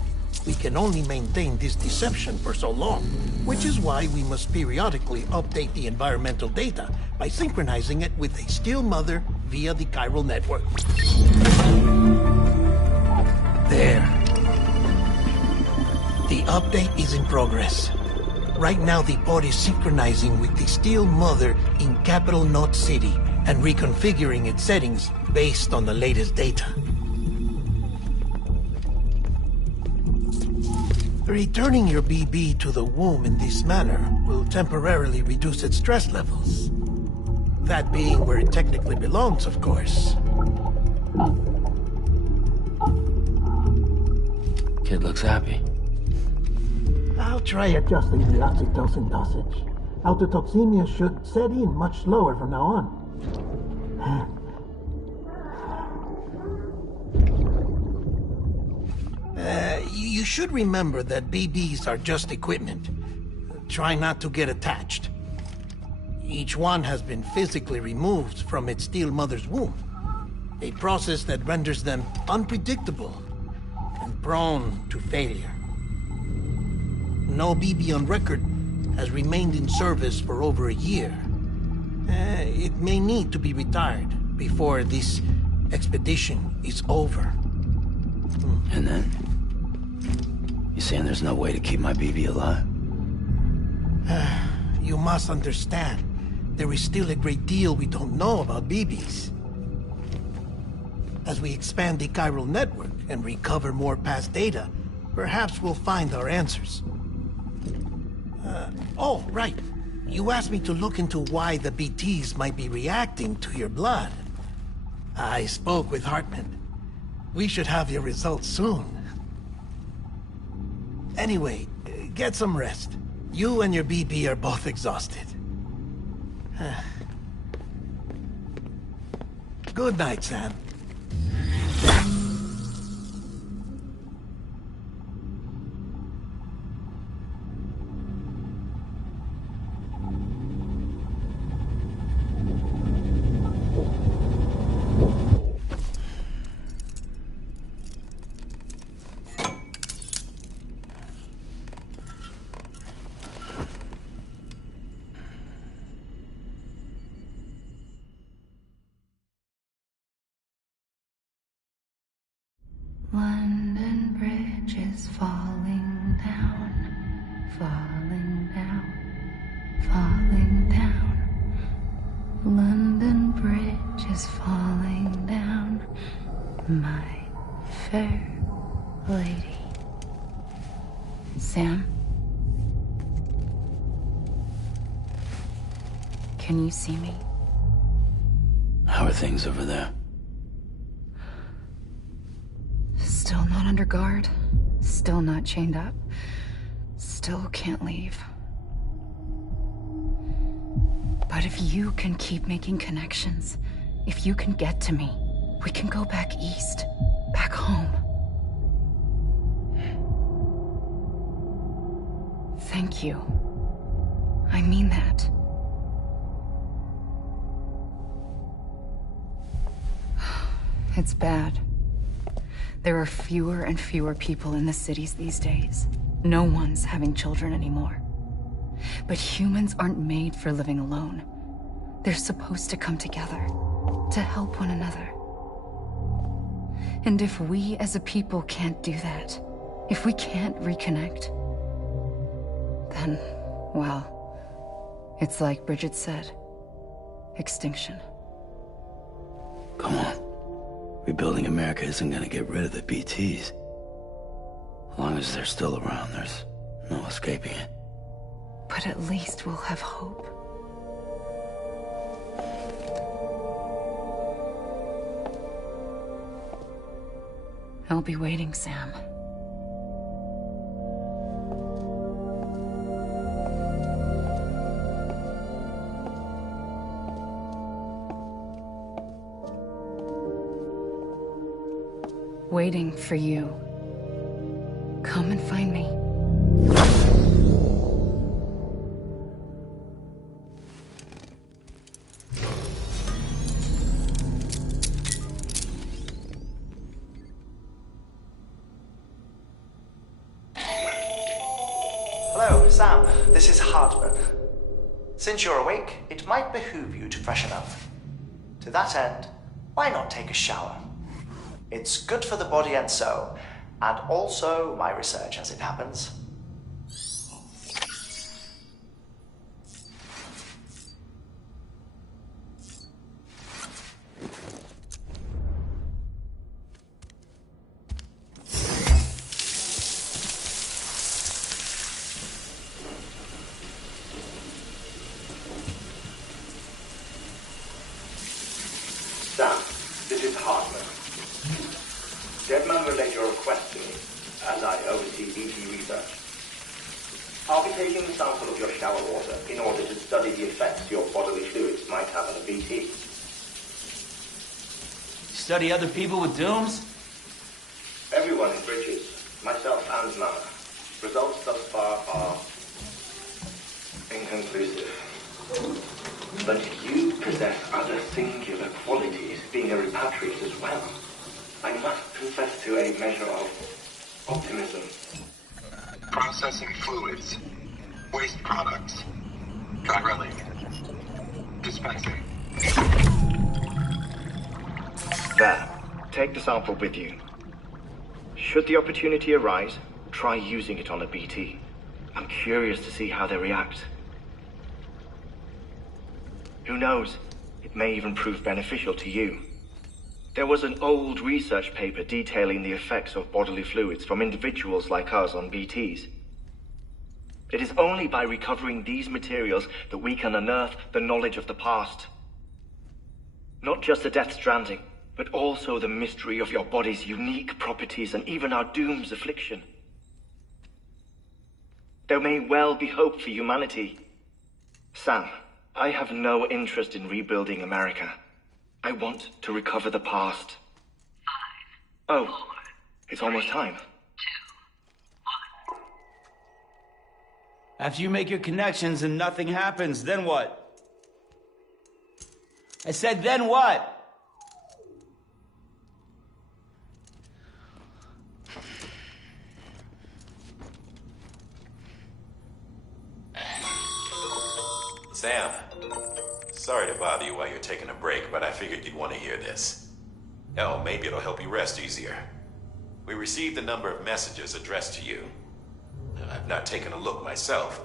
we can only maintain this deception for so long, which is why we must periodically update the environmental data by synchronizing it with a still mother via the chiral network. There. The update is in progress. Right now, the pod is synchronizing with the still mother in capital Knot City and reconfiguring its settings based on the latest data. Returning your BB to the womb in this manner will temporarily reduce its stress levels. That being where it technically belongs, of course. Kid looks happy. I'll try adjusting the oxytocin dosage. Autotoxemia should set in much slower from now on. You should remember that BBs are just equipment. Try not to get attached. Each one has been physically removed from its steel mother's womb. A process that renders them unpredictable and prone to failure. No BB on record has remained in service for over a year. It may need to be retired before this expedition is over. And then? You saying there's no way to keep my BB alive? You must understand, there is still a great deal we don't know about BBs. As we expand the chiral network and recover more past data, perhaps we'll find our answers. Oh, right. You asked me to look into why the BTs might be reacting to your blood. I spoke with Hartman. We should have your results soon. Anyway, get some rest. You and your BB are both exhausted. Good night, Sam. London Bridge is falling down, falling down, falling down. London Bridge is falling down, my fair lady. Sam? Can you see me? How are things over there? Still not under guard, still not chained up, still can't leave. But if you can keep making connections, if you can get to me, we can go back east, back home. Thank you. I mean that. It's bad. There are fewer and fewer people in the cities these days. No one's having children anymore. But humans aren't made for living alone. They're supposed to come together, to help one another. And if we as a people can't do that, if we can't reconnect, then, well, it's like Bridget said, extinction. Come on. Rebuilding America isn't gonna get rid of the BTs. As long as they're still around, there's no escaping it. But at least we'll have hope. I'll be waiting, Sam. Waiting for you. Come and find me. Hello, Sam. This is Hartman. Since you're awake, it might behoove you to freshen up. To that end, why not take a shower? It's good for the body and soul, and also my research as it happens. research. I'll be taking a sample of your shower water in order to study the effects your bodily fluids might have on a BT. Study other people with dooms? Everyone in Bridges, myself and Mama. Results thus far are inconclusive. But you possess other singular qualities, being a repatriate as well. I must confess to a measure of optimism. Processing fluids. Waste products. Drilling. Dispensing. There. Take the sample with you. Should the opportunity arise, try using it on a BT. I'm curious to see how they react. Who knows? It may even prove beneficial to you. There was an old research paper detailing the effects of bodily fluids from individuals like us on BTs. It is only by recovering these materials that we can unearth the knowledge of the past. Not just the Death Stranding, but also the mystery of your body's unique properties and even our doom's affliction. There may well be hope for humanity. Sam, I have no interest in rebuilding America. I want to recover the past. 5, 4, it's almost time. 2, 1. After you make your connections and nothing happens, then what? I said, then what? Sam, sorry to bother you while you're taking a break, but I figured you'd want to hear this. Hell, maybe it'll help you rest easier. We received a number of messages addressed to you. I've not taken a look myself,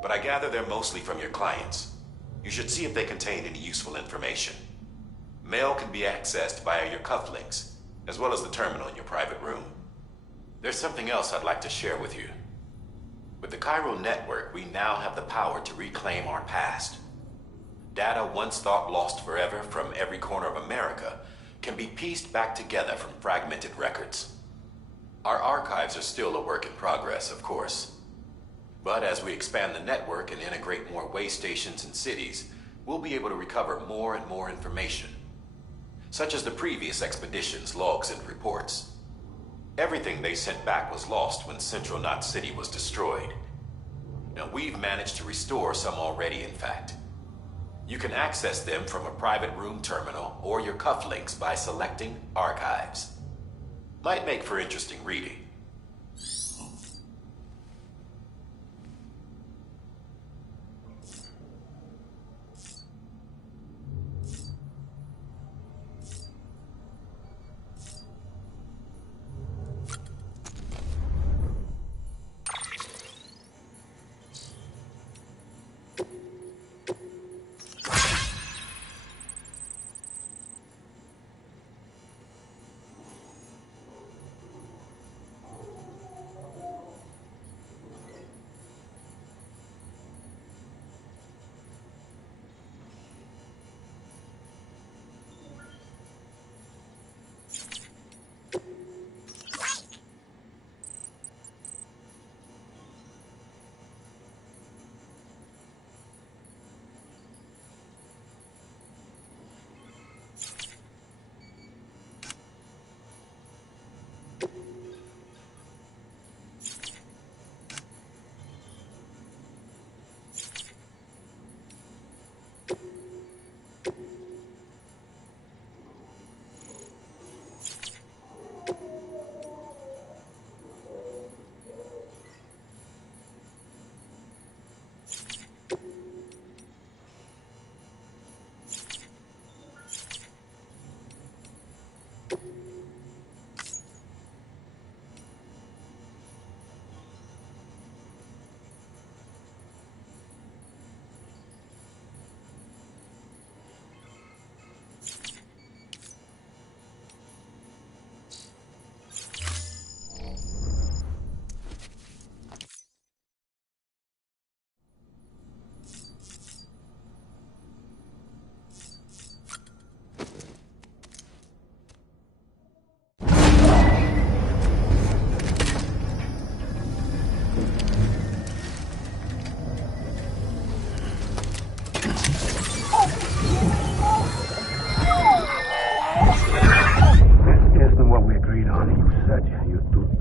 but I gather they're mostly from your clients. You should see if they contain any useful information. Mail can be accessed via your cufflinks, as well as the terminal in your private room. There's something else I'd like to share with you. With the Chiral network, we now have the power to reclaim our past. Data once thought lost forever from every corner of America can be pieced back together from fragmented records. Our archives are still a work in progress, of course. But as we expand the network and integrate more way stations and cities, we'll be able to recover more and more information, such as the previous expedition's logs and reports. Everything they sent back was lost when Central Knot City was destroyed. Now, we've managed to restore some already, in fact. You can access them from a private room terminal or your cufflinks by selecting Archives. Might make for interesting reading.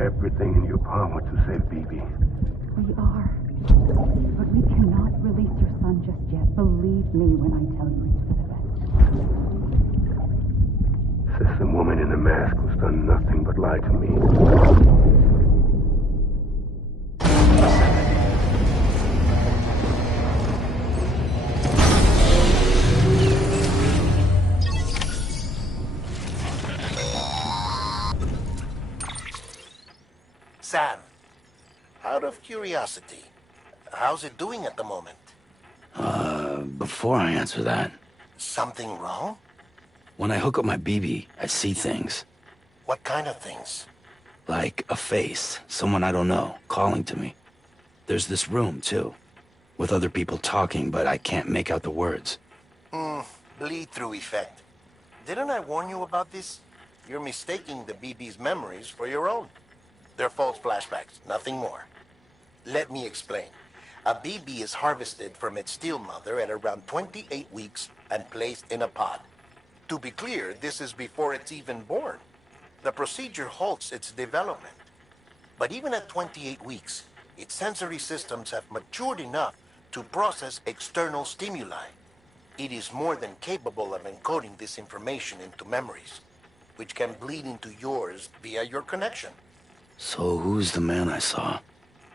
everything in your power to save BB. We are. But we cannot release your son just yet. Believe me when I tell you it's for the best. Says the woman in the mask who's done nothing but lie to me. Sam, out of curiosity, how's it doing at the moment? Before I answer that, Something wrong? when I hook up my BB, I see things. What kind of things? Like a face, someone I don't know, calling to me. There's this room, too, with other people talking, but I can't make out the words. Bleed-through effect. Didn't I warn you about this? You're mistaking the BB's memories for your own. They're false flashbacks, nothing more. Let me explain. A BB is harvested from its steel mother at around 28 weeks and placed in a pod. To be clear, this is before it's even born. The procedure halts its development. But even at 28 weeks, its sensory systems have matured enough to process external stimuli. It is more than capable of encoding this information into memories, which can bleed into yours via your connection. So who's the man I saw?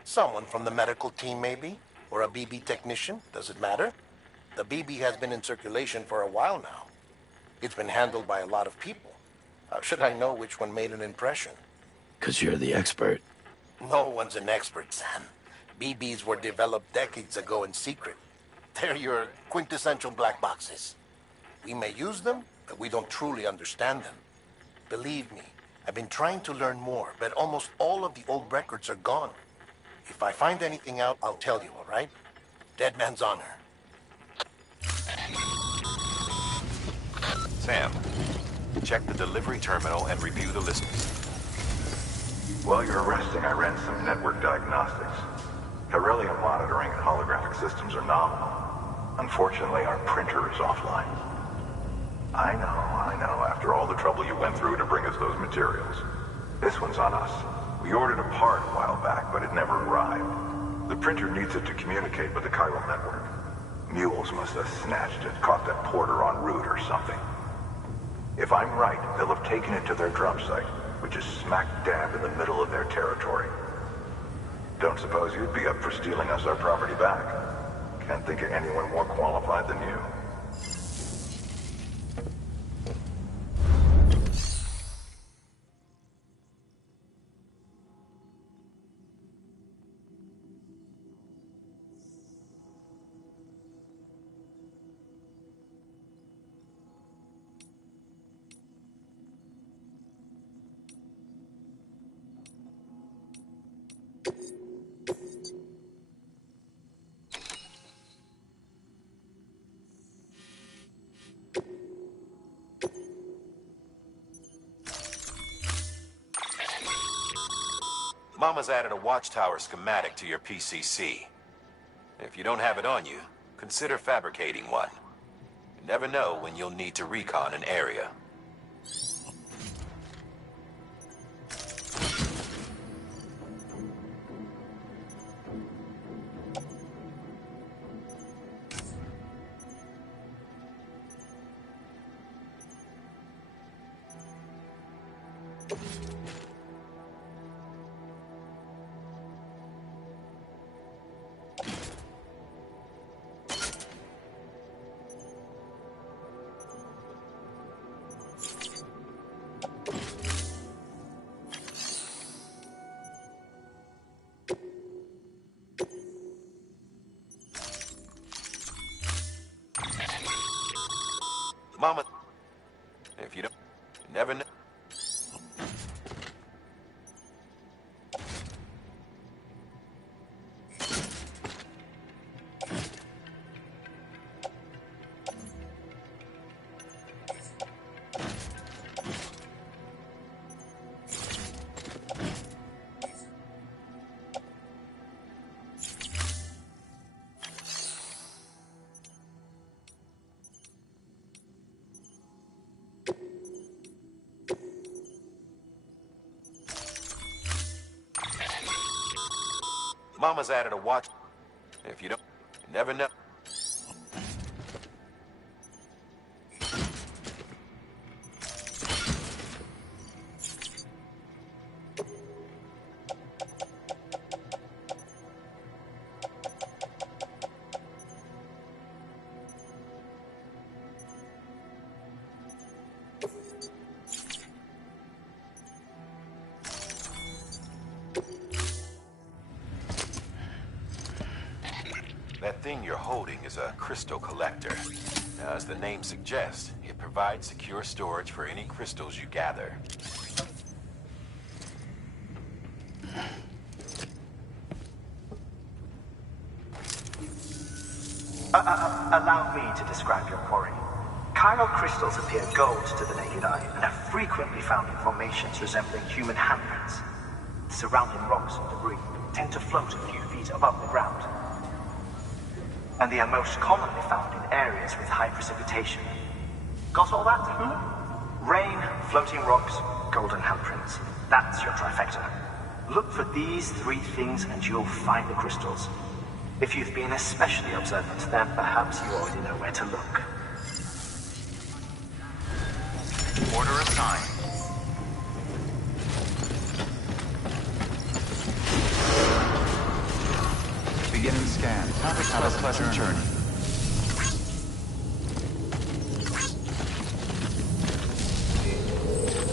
Someone from the medical team, maybe? Or a BB technician? Does it matter? The BB has been in circulation for a while now. It's been handled by a lot of people. How should I know which one made an impression? 'Cause you're the expert. No one's an expert, Sam. BBs were developed decades ago in secret. They're your quintessential black boxes. We may use them, but we don't truly understand them. Believe me, I've been trying to learn more, but almost all of the old records are gone. If I find anything out, I'll tell you, all right? Dead man's honor. Sam, check the delivery terminal and review the listings. While you're resting, I ran some network diagnostics. Beryllium monitoring and holographic systems are nominal. Unfortunately, our printer is offline. I know, after all the trouble you went through to bring us those materials. This one's on us. We ordered a part a while back, but it never arrived. The printer needs it to communicate with the chiral network. Mules must have snatched it, caught that porter en route or something. If I'm right, they'll have taken it to their drop site, which is smack dab in the middle of their territory. Don't suppose you'd be up for stealing us our property back? Can't think of anyone more qualified than you. Mama's added a watchtower schematic to your PCC. If you don't have it on you, consider fabricating one. You never know when you'll need to recon an area. Mama, if you don't, you never know. Mama's added a watch. If you don't, you never know. That thing you're holding is a crystal collector. Now, as the name suggests, it provides secure storage for any crystals you gather. Allow me to describe your quarry. Chiral crystals appear gold to the naked eye and are frequently found in formations resembling human handprints. The surrounding rocks and debris tend to float a few feet above the ground. And they are most commonly found in areas with high precipitation. Got all that? Rain, floating rocks, golden handprints. That's your trifecta. Look for these three things and you'll find the crystals. If you've been especially observant, then perhaps you already know where to look. Order assigned. Beginning scan. Have a pleasant journey.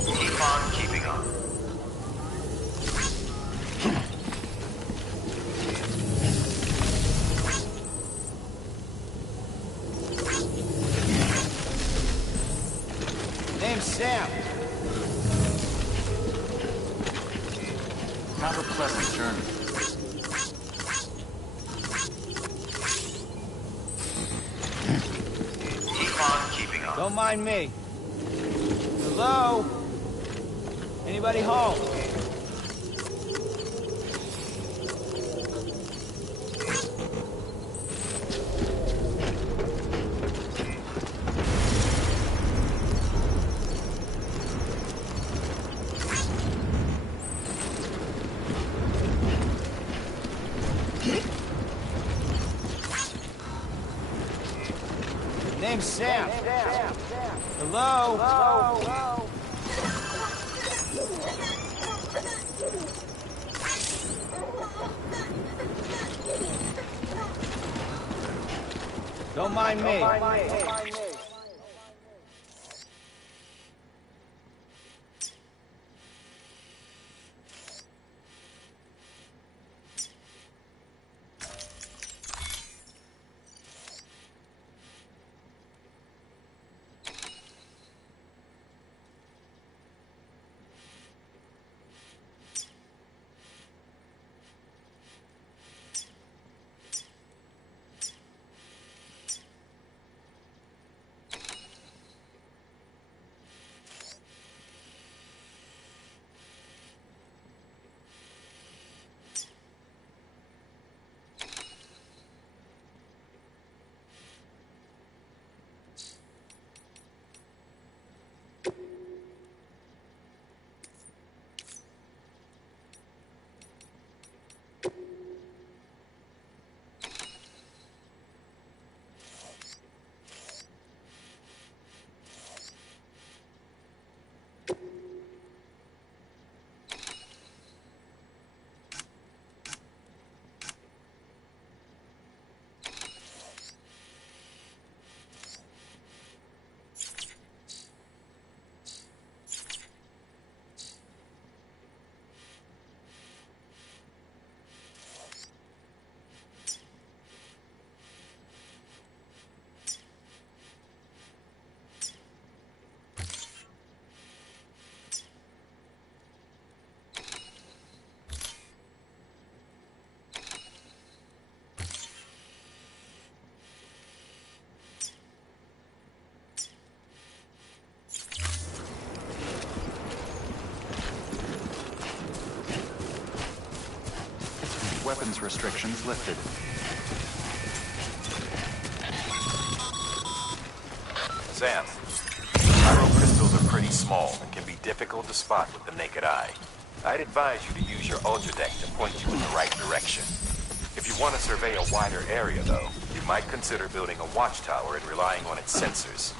Keep on keeping on. Name's Sam. Have a pleasant journey. Don't mind me. Hello? Anybody home? Name's Sam. Hello? Hello? Don't mind me. Weapons restrictions lifted. Sam, chiral crystals are pretty small and can be difficult to spot with the naked eye. I'd advise you to use your ultradeck to point you in the right direction. If you want to survey a wider area, though, you might consider building a watchtower and relying on its sensors.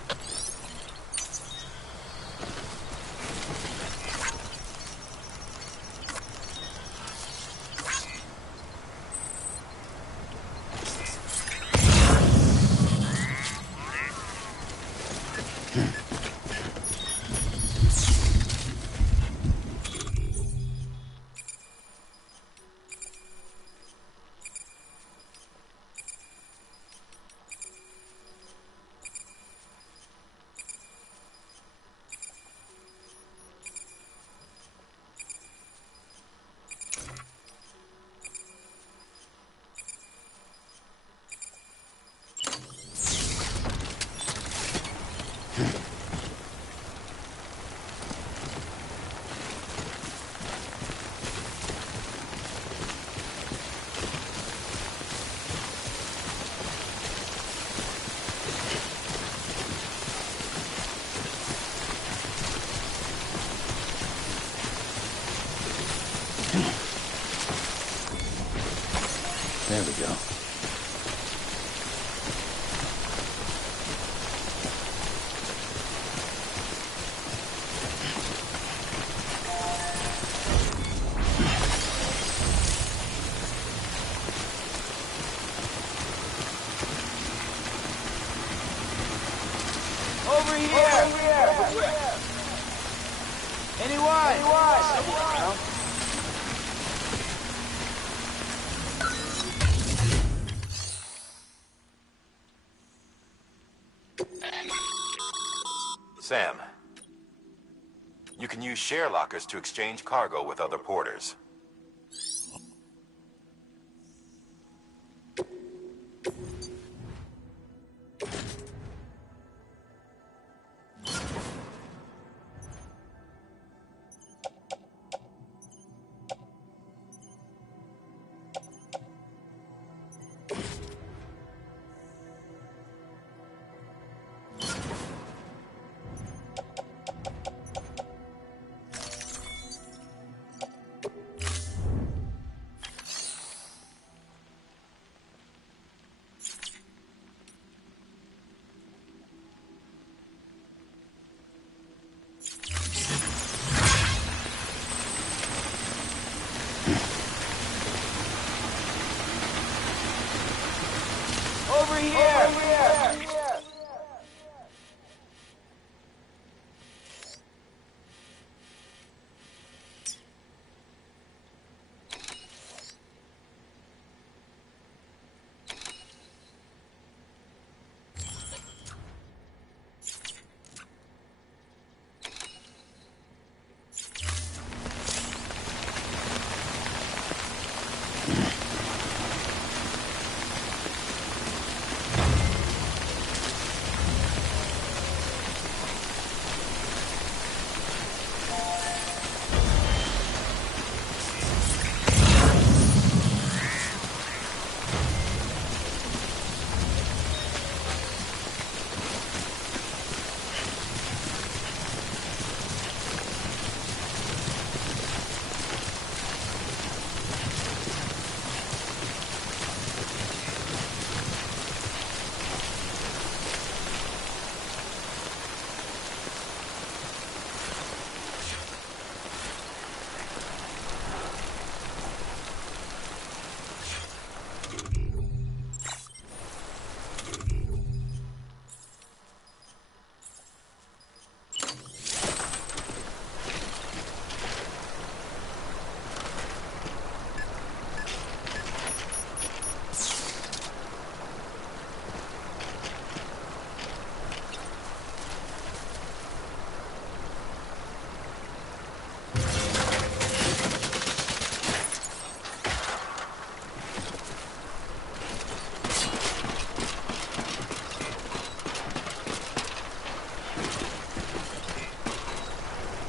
There we go. Over here! Anyone? Sam, you can use share lockers to exchange cargo with other porters. Over here!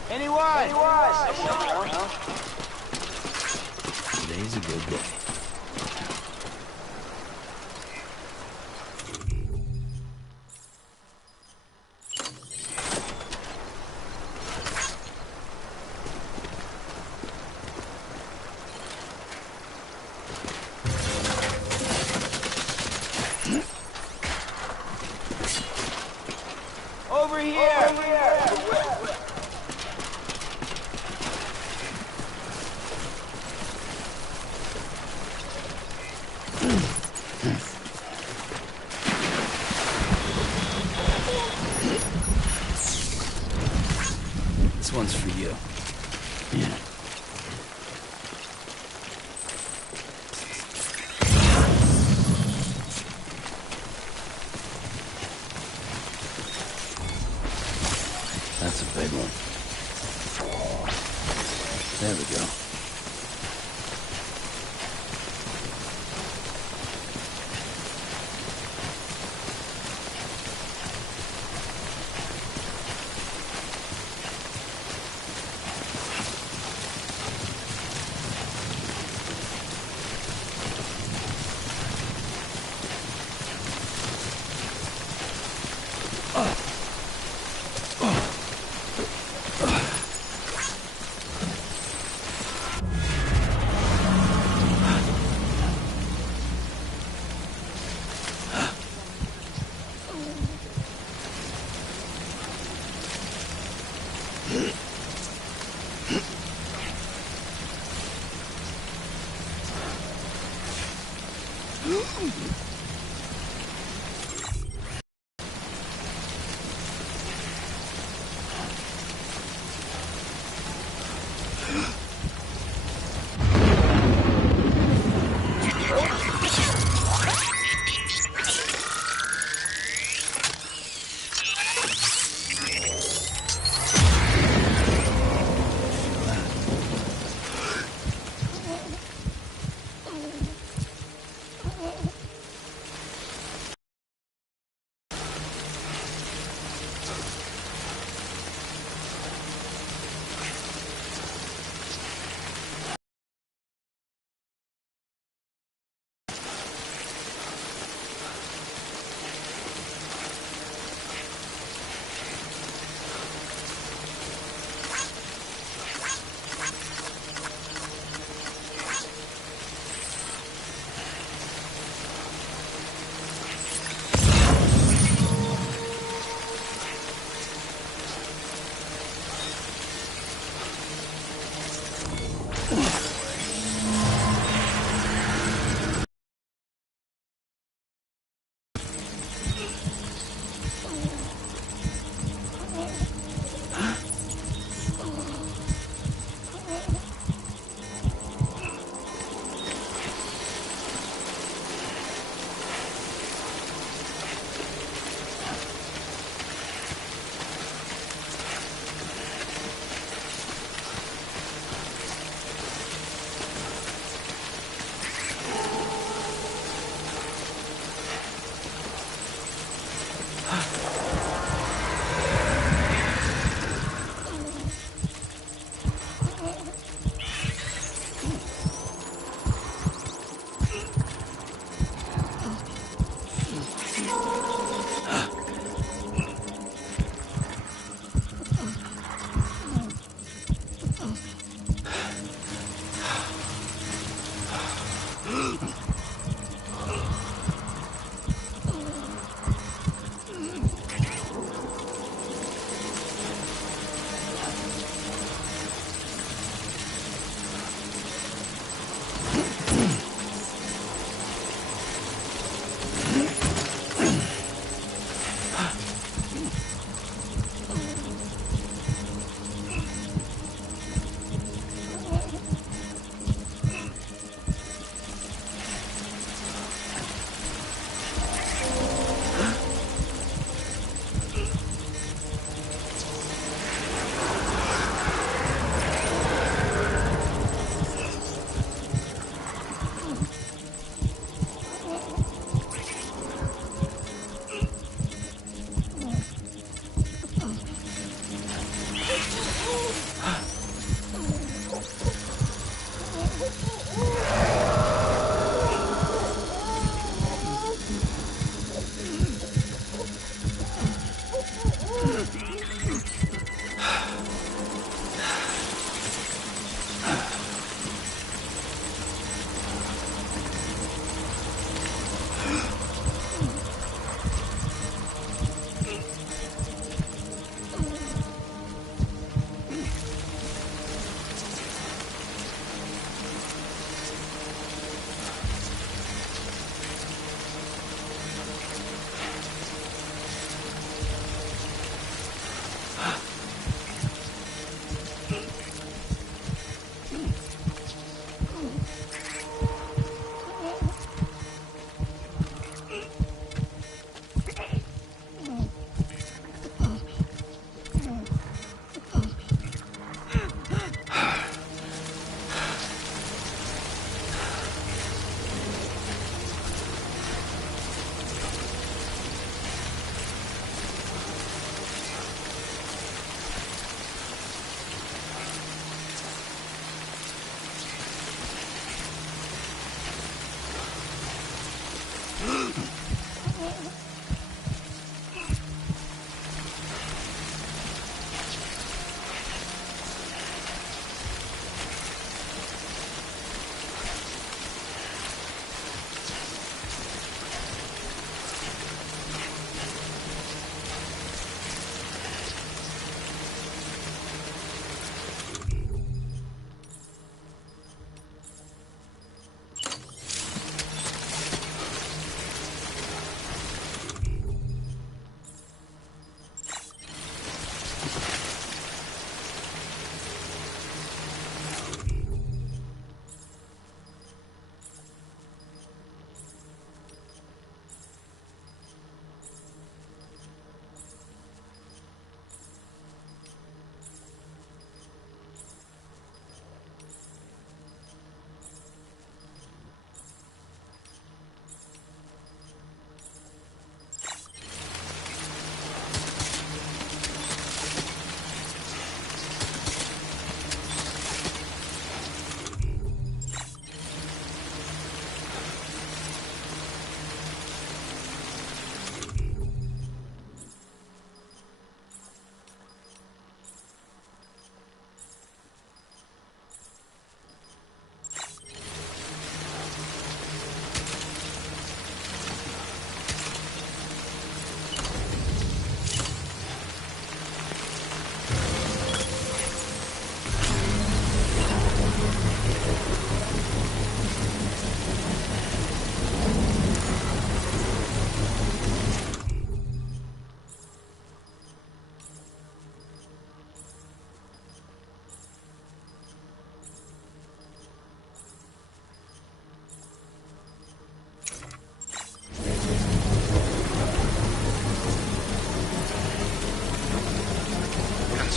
Anyone? Today's a good day. Over here! Over here! This one's for you. Yeah. That's a big one. There we go.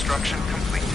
Construction complete.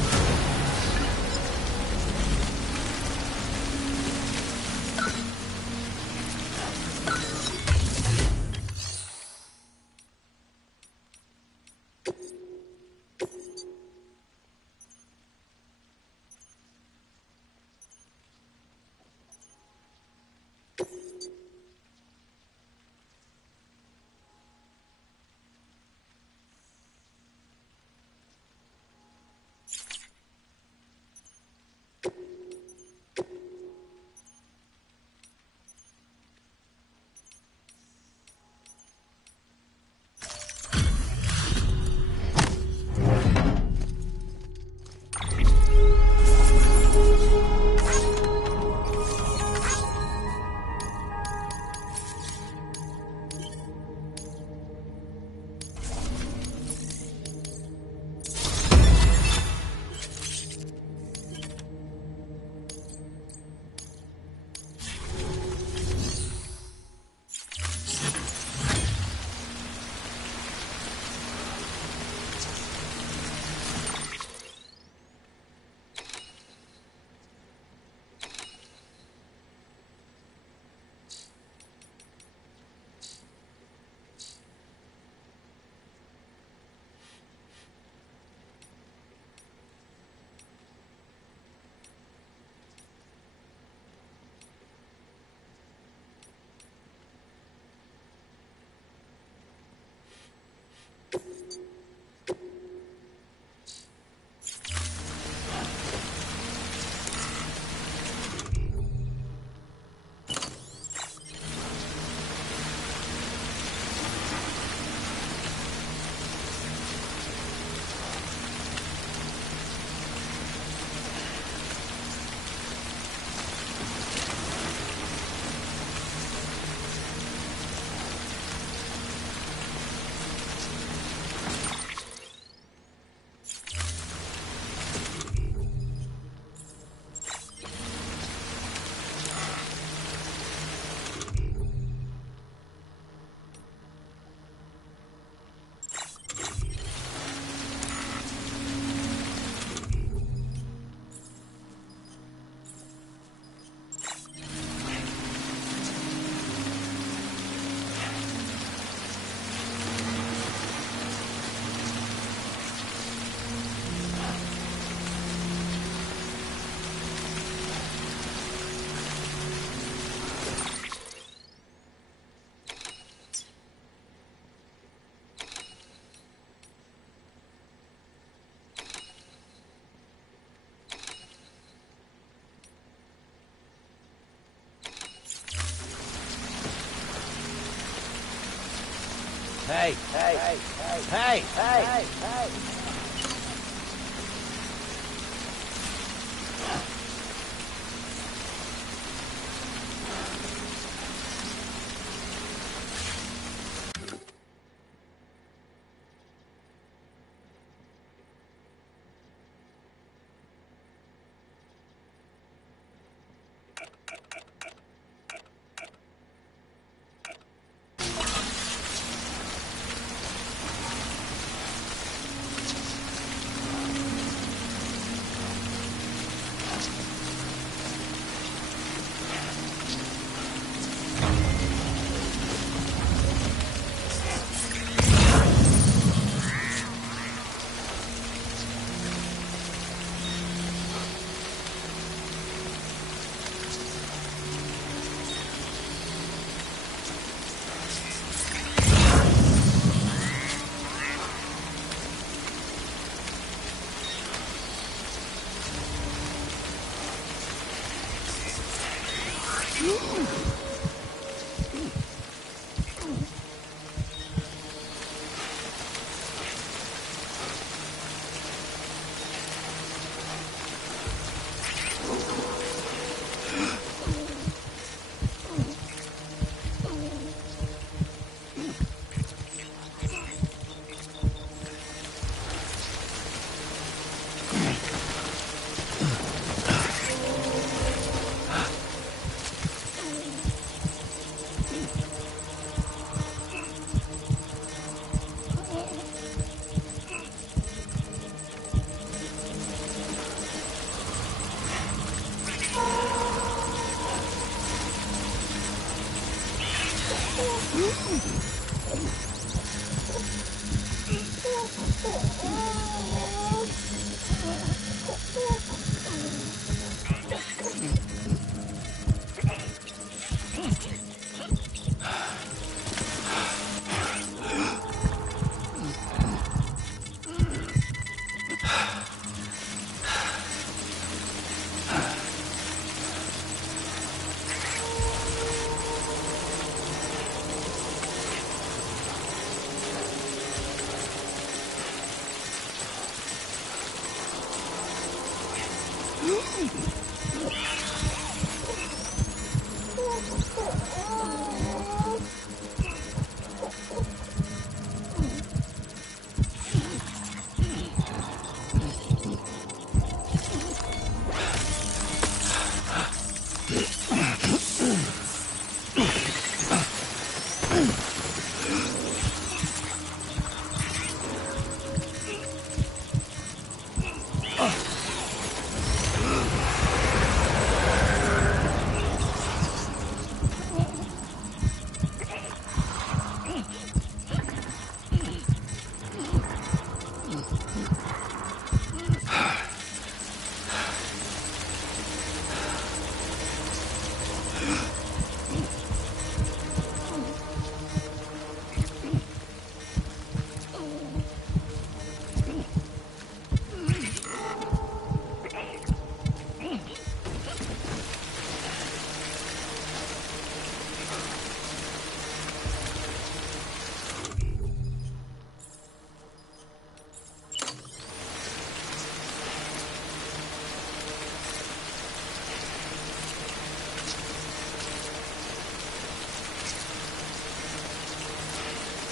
Hey, hey, hey, hey, hey, hey, hey.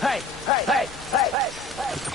Hey, hey, hey, hey, hey, hey.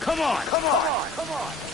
Come on, come on, come on.